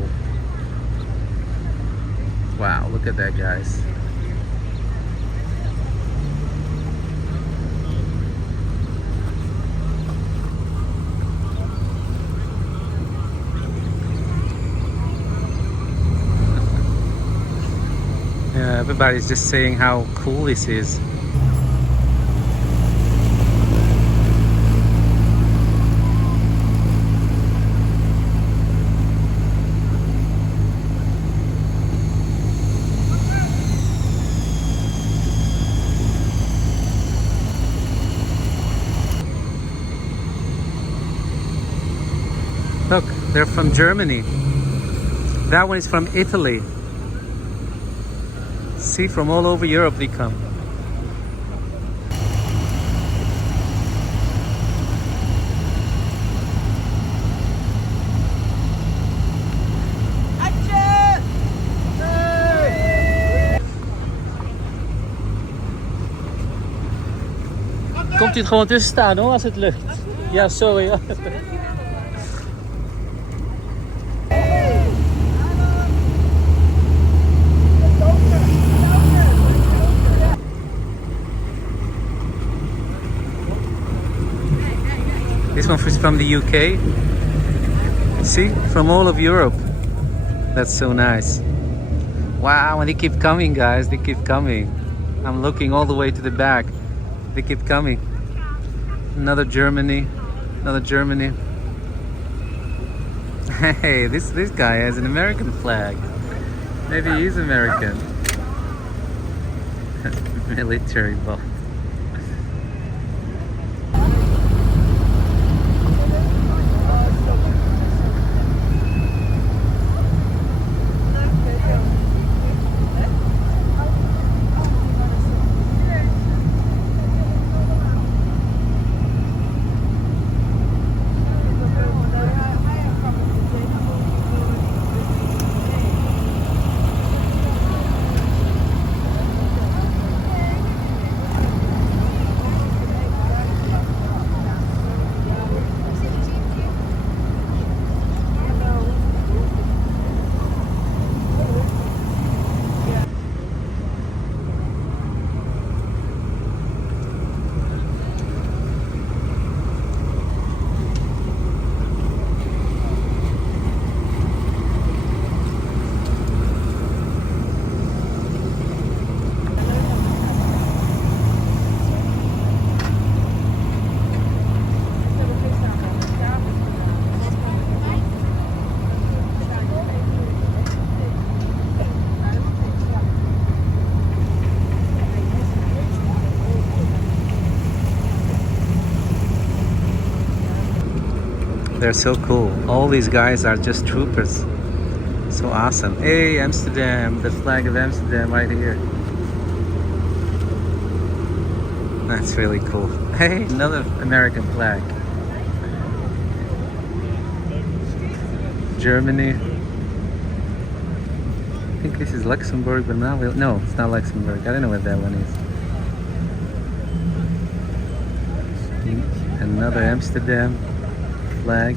Wow, look at that, guys. Yeah, everybody's just saying how cool this is. Look, they're from Germany. That one is from Italy. See, from all over Europe they come. Komt u er gewoon tussen staan hoor, als het lukt. Ja, sorry. This one is from the UK. See, from all of Europe. That's so nice. Wow, and they keep coming, guys. They keep coming. I'm looking all the way to the back. They keep coming. Another Germany. Another Germany. Hey, this guy has an American flag. Maybe he's American. Military boat. They're so cool. All these guys are just troopers. So awesome. Hey, Amsterdam, the flag of Amsterdam right here. That's really cool. Hey, another American flag. Germany. I think this is Luxembourg, but now no, it's not Luxembourg. I don't know what that one is. Another Amsterdam flag.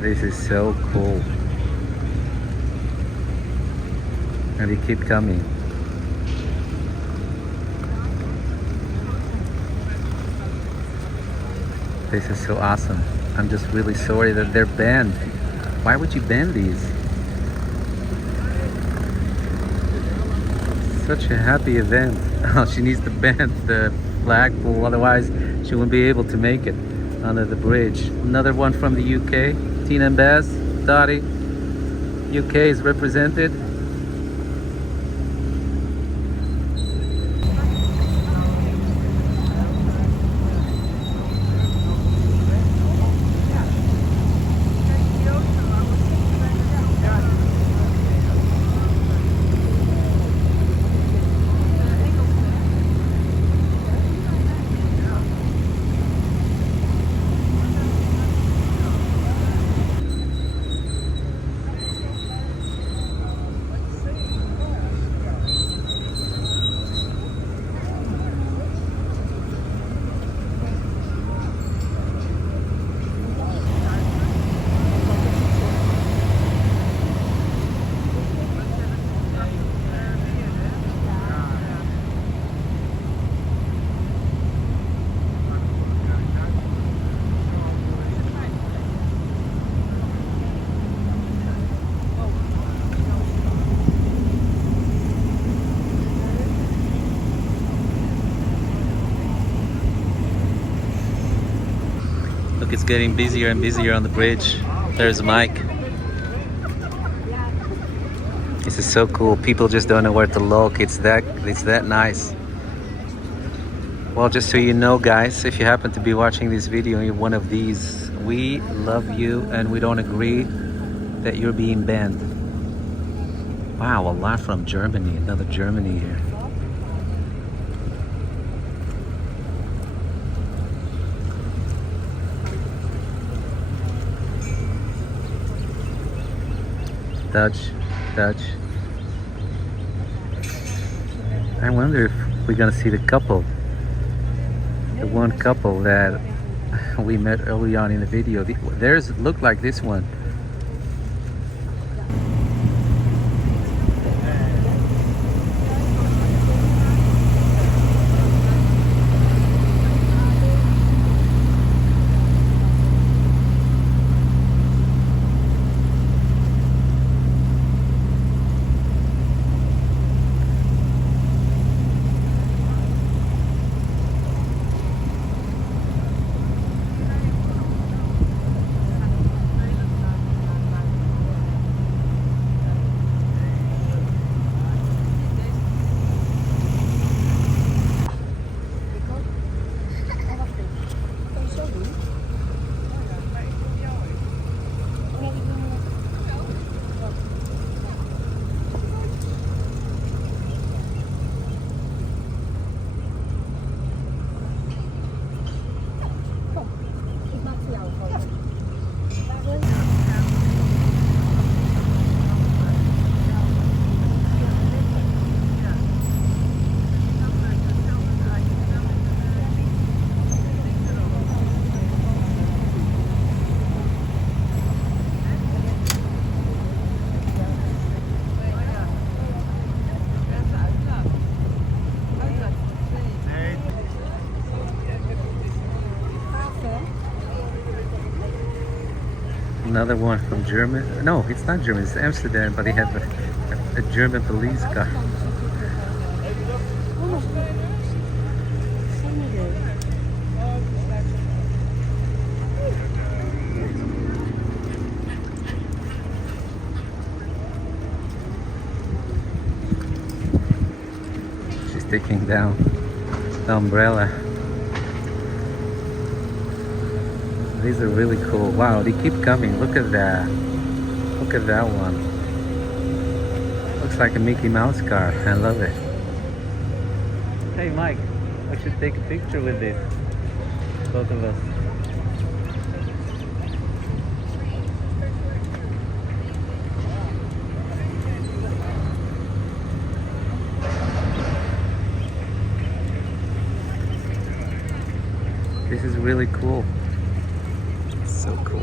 This is so cool. And they keep coming. This is so awesome. I'm just really sorry that they're banned. Why would you bend these? Such a happy event. Oh, she needs to bend the flagpole, otherwise she won't be able to make it under the bridge. Another one from the UK. Tina and Baz, Dottie. UK is represented. Look, it's getting busier and busier on the bridge. There's Mike. This is so cool. People just don't know where to look. It's that nice. Well, just so you know, guys, if you happen to be watching this video and you're one of these, we love you and we don't agree that you're being banned. Wow, a lot from Germany. Another Germany here. Dutch. I wonder if we're gonna see the couple. The one couple that we met early on in the video. There's look like this one. Another one from Germany. No, it's not Germany, it's Amsterdam, but they have a German police car. She's taking down the umbrella. These are really cool. Wow, they keep coming. Look at that. Look at that one. Looks like a Mickey Mouse car. I love it. Hey Mike, I should take a picture with this. Both of us. This is really cool. So cool.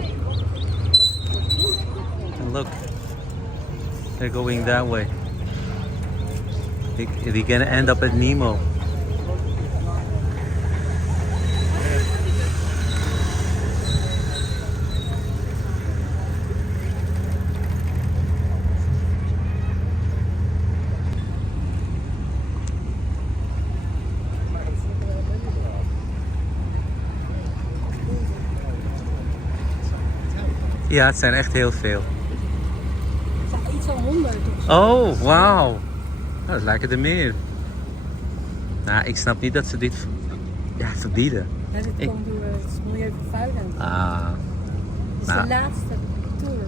And look, they're going that way. They're gonna end up at Nemo. Ja, het zijn echt heel veel. Het zijn iets van 100 of zo. Oh, wauw. Nou, dat lijken er meer. Nou, ik snap niet dat ze dit verbieden. En dit komt door het milieuvervuilend. Ah, Het is nou. de laatste tour.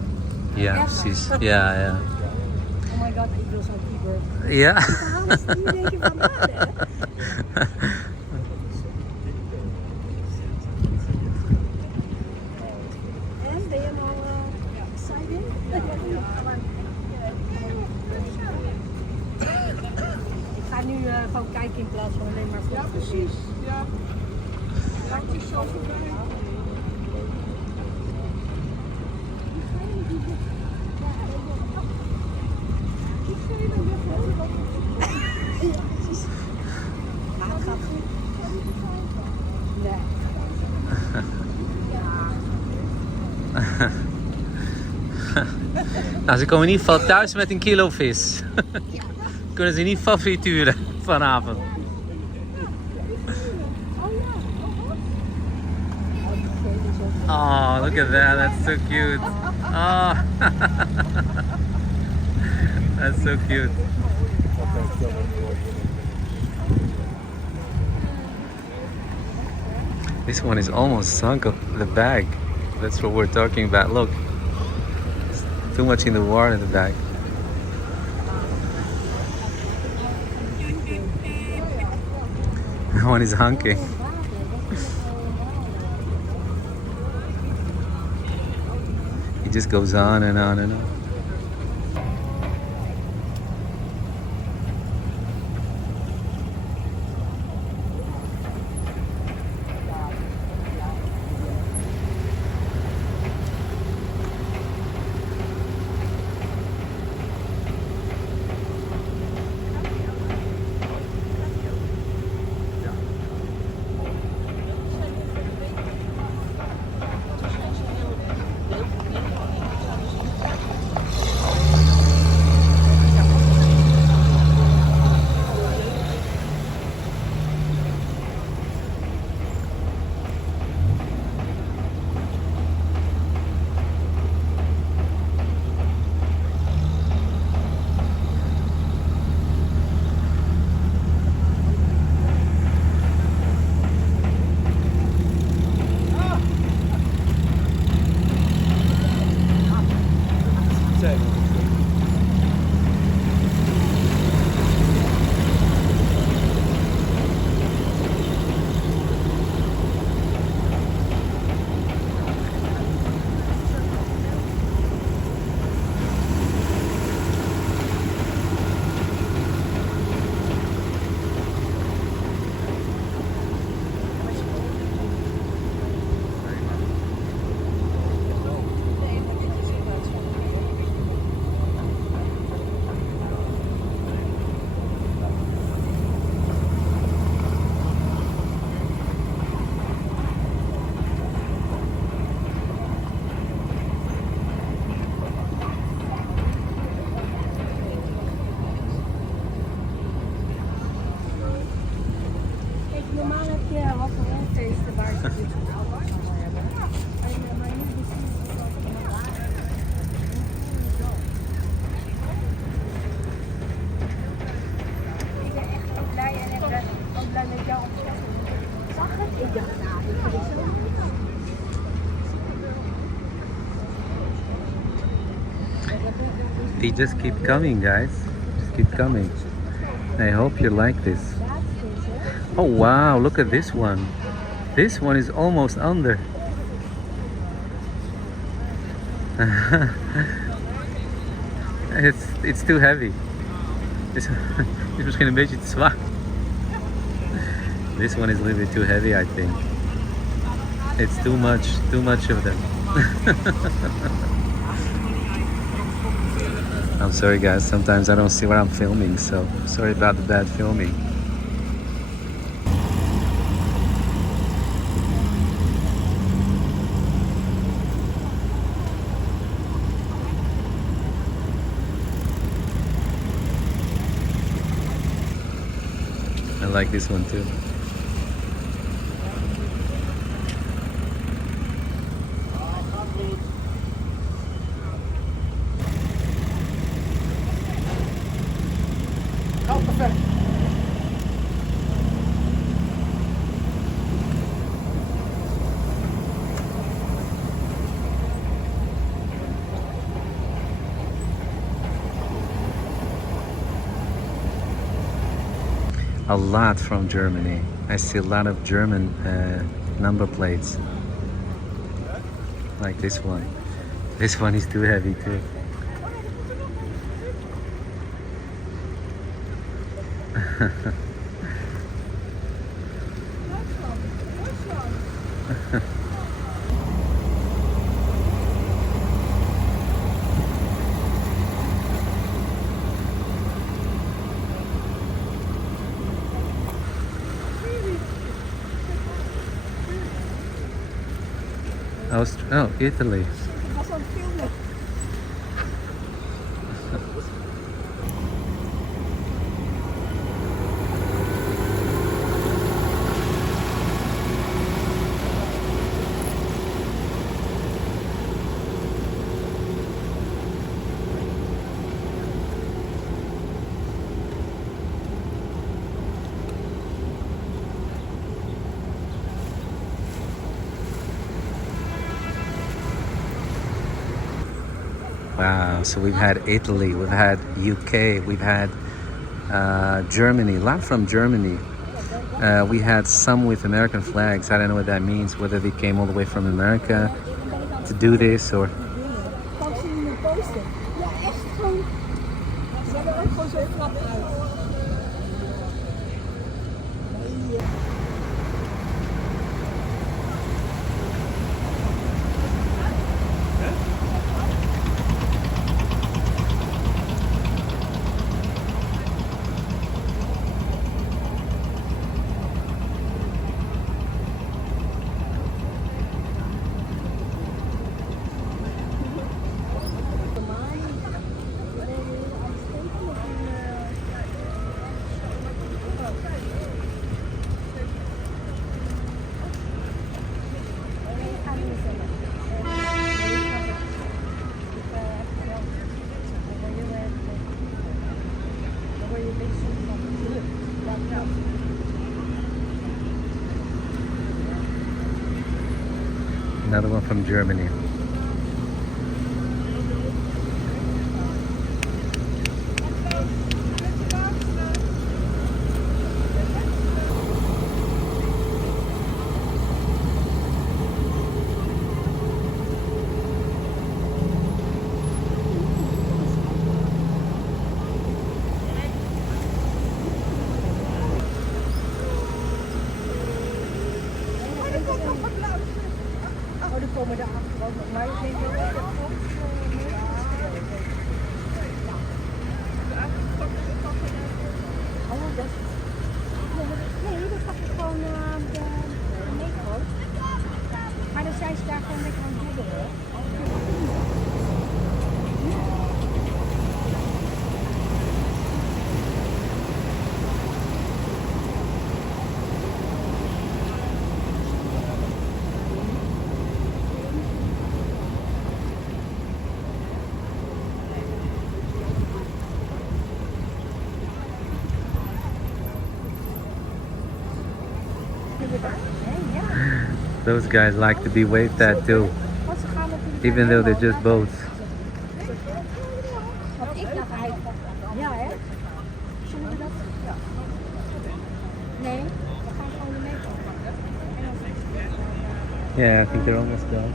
ja, precies. Ja, ja. Oh my god, ik wil zo'n keyboard. Ja. Die verhalen die denken van aarde. En ben je hem al excited? Ik ga nu gewoon kijken in plaats van alleen maar voor. Ja, precies. Ja. Laat je zo voorbij. Maar het gaat goed. Nee. Nou, ze komen in ieder geval thuis met een kilo vis. Kunnen ze in ieder geval frituren vanavond. Oh, look at that. That's so cute. Oh. That's so cute. This one is almost sunk up the bag. That's what we're talking about. Look. It's too much in the water in the bag. That one is hunking. It just goes on and on and on. Normaal heb je raffelfeesten waar ze dit allemaal hebben. Maar nu is het ik ben echt ook blij en ook blij met jou. Zag het? Ik dacht, nou, ik vind het zo. They just keep coming, guys. Just keep coming. I hope you like this. Oh wow, look at this one. This one is almost under. It's too heavy. It's misschien een beetje te zwaar. This one is a little bit too heavy, I think. It's too much of them. I'm sorry guys, sometimes I don't see what I'm filming, so sorry about the bad filming. I like this one too. a lot from Germany. I see a lot of German number plates, like this one. This one is too heavy too. Oh, Italy. was aan het filmen. Wow, so we've had Italy, we've had UK, we've had Germany, a lot from Germany. We had some with American flags. I don't know what that means, whether they came all the way from America to do this or... Kan zien in de poster. Ja, echt gewoon. Ze hebben ook gewoon zo'n klap uit. Another one from Germany. Oh, die komen daar achter ook nog. Maar ik denk wel dat oh, dat is... Nee, dat gaat gewoon de metro. Maar dan zijn ze daar gewoon lekker aan het doen, hoor. Those guys like to be waved at too, even though they're just boats. Wat ik nog eigenlijk... Ja, hè? Zullen we dat... Ja. Nee, we gaan gewoon de metro. Yeah, I think they're almost done.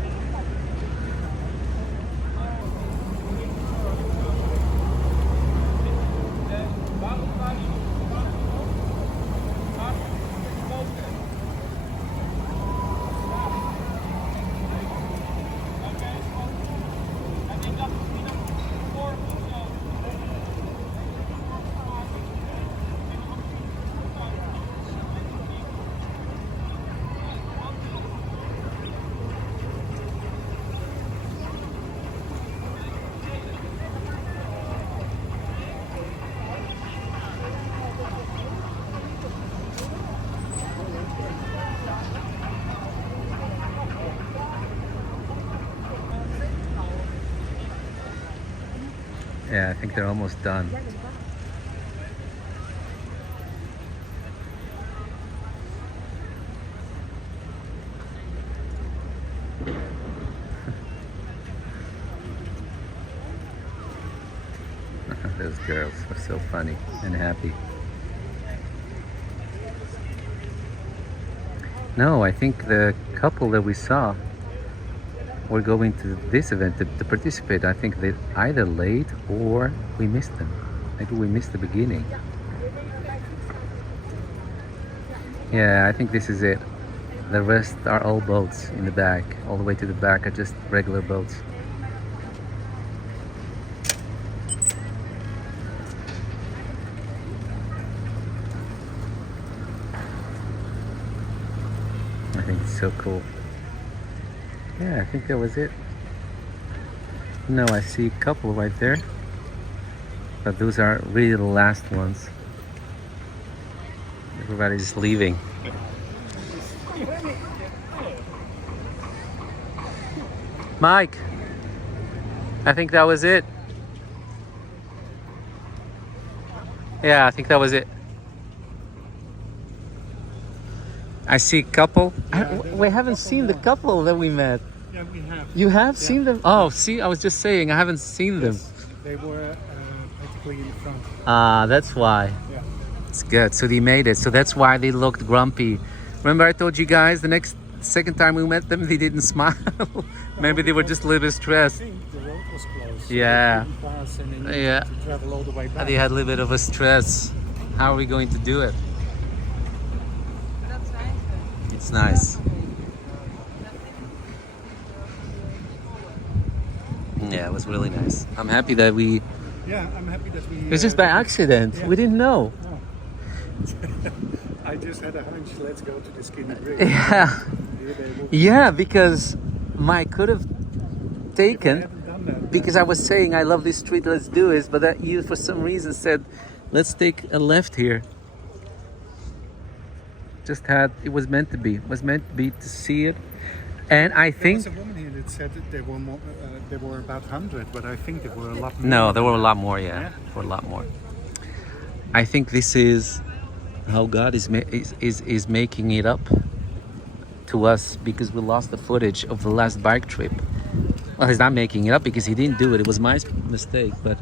Yeah, I think they're almost done. Those girls are so funny and happy. No, I think the couple that we saw were going to this event to participate. I think they either late or we missed them. Maybe we missed the beginning. Yeah, I think this is it. The rest are all boats in the back. All the way to the back are just regular boats. I think it's so cool. Yeah, I think that was it. No, I see a couple right there. But those are really the last ones. Everybody's leaving. Mike, I think that was it. Yeah, I think that was it. I see a couple. We haven't seen the couple that we met. Yeah, we have. You have seen them? Oh, see, I was just saying, I haven't seen them. Yes, they were practically in the front. Ah, that's why. Yeah. It's good. So they made it. So that's why they looked grumpy. Remember I told you guys the second time we met them, they didn't smile. Maybe they were just a little bit I stressed. think the road was closed. So Yeah. they couldn't pass and they needed Yeah. to travel all the way back. They had a little bit of a stress. How are we going to do it? It's nice. Yeah, it was really nice. I'm happy that we... Yeah, I'm happy that we... It was just by accident. Yeah. We didn't know. No. I just had a hunch, let's go to the skinny bridge. Yeah. Yeah, because Mike could have I taken... haven't done that. Because I was saying, I love this street, let's do it. But that you, for some reason, said, let's take a left here. Just had, it was meant to be. It was meant to be to see it. And I There think... was a woman here that said that there were more, there were about 100, but I think there were a lot more. No, there were a lot more, yeah. Yeah? There were a lot more. I think this is how God is making it up to us because we lost the footage of the last bike trip. Well, he's not making it up because he didn't do it. It was my mistake, but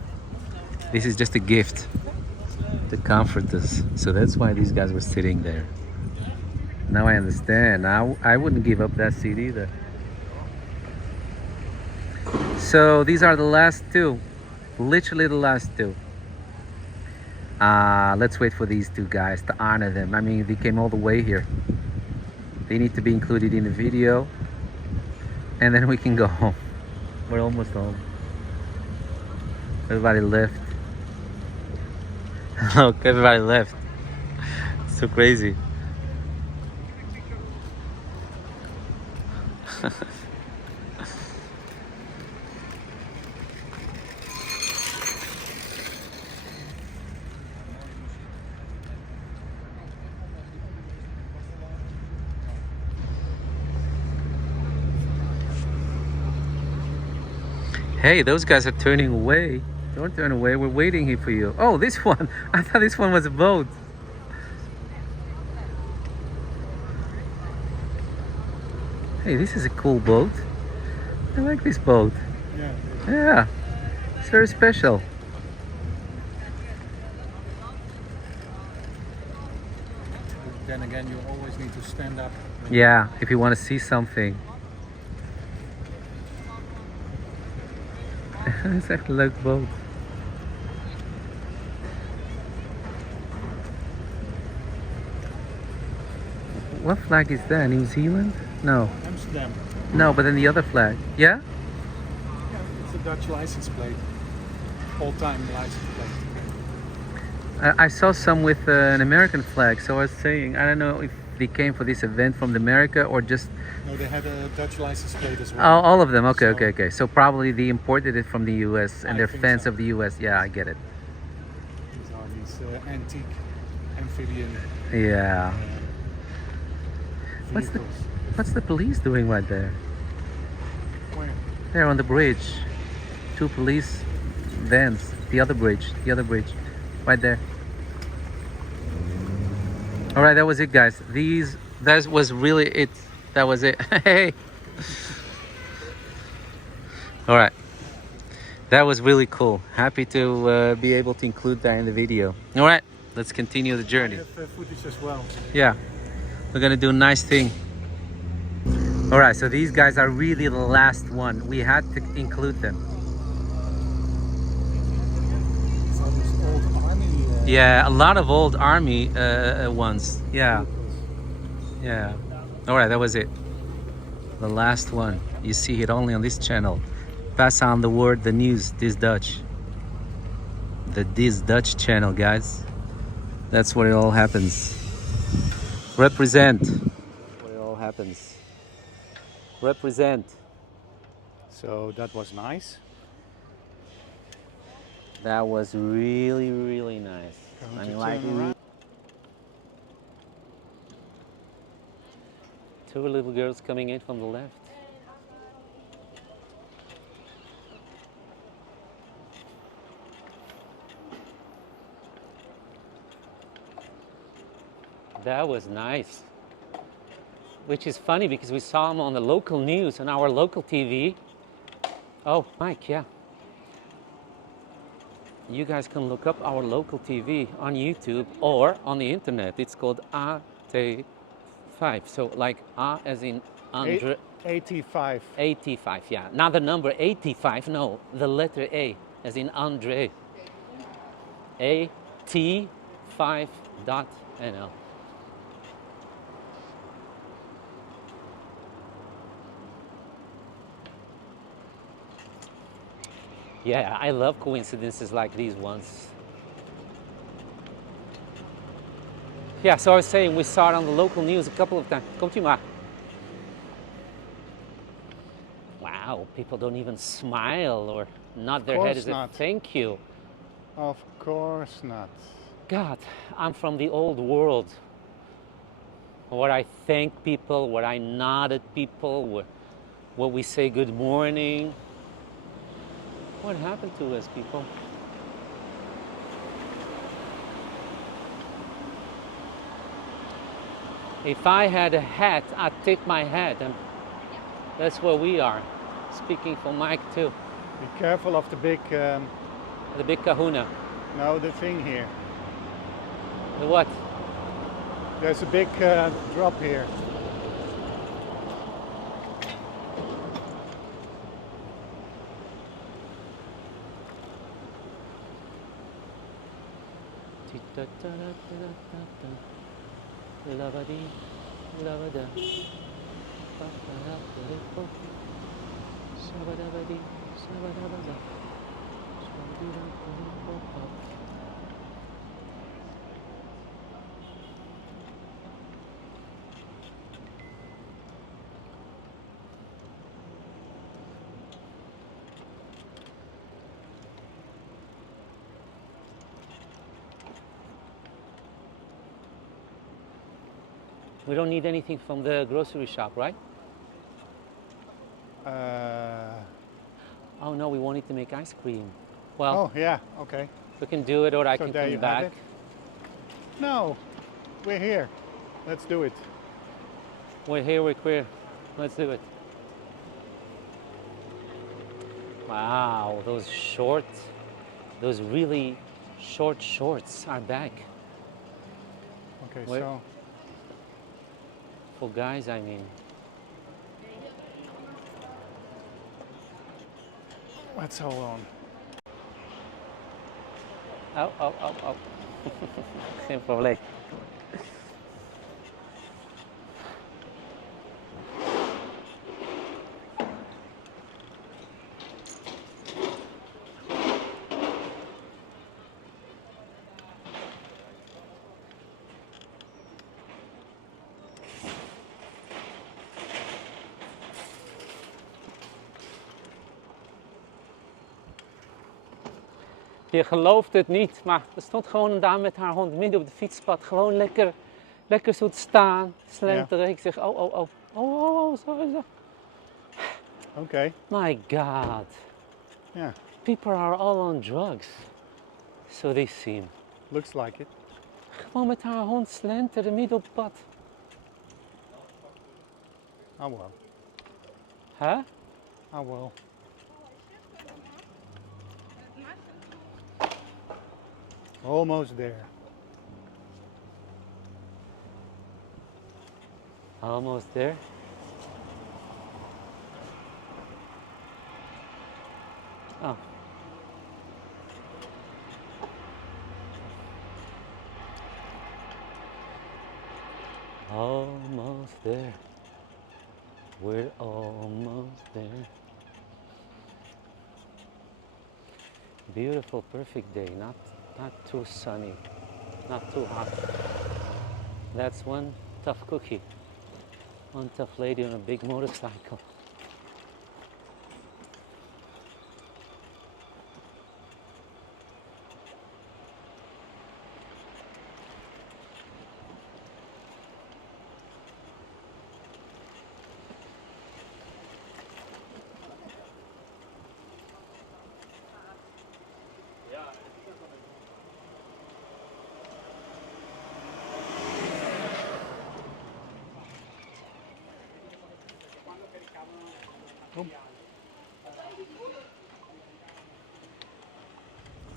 this is just a gift to comfort us. So that's why these guys were sitting there. Now I understand. I wouldn't give up that seat either. So these are the last two. Literally the last two. Let's wait for these two guys to honor them. I mean, they came all the way here. They need to be included in the video. And then we can go home. We're almost home. Everybody left. Look, everybody left. It's so crazy. Hey, those guys are turning away. Don't turn away. We're waiting here for you. Oh, this one. I thought this one was a boat. Hey, this is a cool boat. I like this boat. Yeah. Yeah, it's very special. Then again, you always need to stand up. Yeah, if you want to see something. It's actually like a boat. What flag is that? New Zealand? No. Amsterdam. No, but then the other flag. Yeah? Yeah, it's a Dutch license plate. All-time license plate. I saw some with an American flag, so I was saying, I don't know if they came for this event from America or just... No, they had a Dutch license plate as well. All of them, okay, So- okay. So probably they imported it from the US and I they're think fans so. of the US. Yeah, I get it. These are these antique amphibian Yeah. What's the- vehicles. What's the police doing right there? Where? There on the bridge. Two police vans. The other bridge. Right there. All right, that was it, guys. That was really it. That was it. Hey. All right. That was really cool. Happy to be able to include that in the video. All right, let's continue the I journey. have footage as well. Yeah, we're gonna do a nice thing. All right, so these guys are really the last one. We had to include them. All these old army. Yeah, a lot of old army ones. Yeah, yeah. All right, that was it. The last one. You see it only on this channel. Pass on the word, the news, this Dutch. The This Dutch channel, guys. That's where it all happens. Represent. Where it all happens. Represent. So that was nice. That was really, really nice. Going I to mean, like, turn around. two little girls coming in from the left. That was nice. Which is funny because we saw them on the local news, on our local TV. Oh, Mike, yeah. You guys can look up our local TV on YouTube or on the internet. It's called AT5. So like A as in Andre. 85. 85, yeah. Not the number 85, no. The letter A as in Andre. AT5.nl. Yeah, I love coincidences like these ones. Yeah, so I was saying we saw it on the local news a couple of times. Komt u maar. Wow, people don't even smile or nod their head as a thank you. Of course not. God, I'm from the old world. Where I thank people, where I nod at people, where we say good morning. What happened to us, people? If I had a hat, I'd tip my hat, and that's where we are. Speaking for Mike too. Be careful of the big. The big kahuna. No, the thing here. The what? There's a big drop here. We don't need anything from the grocery shop, right? Oh no, we wanted to make ice cream. Well, oh yeah, okay. we can do it, or I So can there come you have back. it. No, we're here. Let's do it. We're here, we're queer. Let's do it. Wow, those really short shorts are back. Okay, Wait. so For guys, I mean. let's hold on. Oh. Geen probleem. Je gelooft het niet, maar er stond gewoon een dame met haar hond midden op het fietspad. Gewoon lekker zo te staan, slenteren. Ja. Ik zeg, zo. Okay. My God. Yeah. People are all on drugs. So they seem. Looks like it. Gewoon met haar hond slenteren midden op het pad. Oh well. Huh? Oh well. Almost there. Almost there. Oh. Almost there. We're almost there. Beautiful, perfect day. Not too sunny, not too hot. That's one tough cookie. One tough lady on a big motorcycle.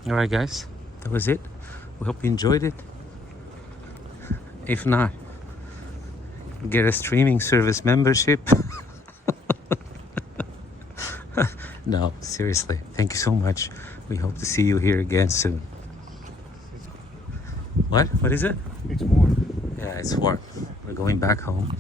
All right, guys, that was it. We hope you enjoyed it. If not, get a streaming service membership. No, seriously, thank you so much. We hope to see you here again soon. What is it? It's warm. Yeah, it's warm. We're going back home.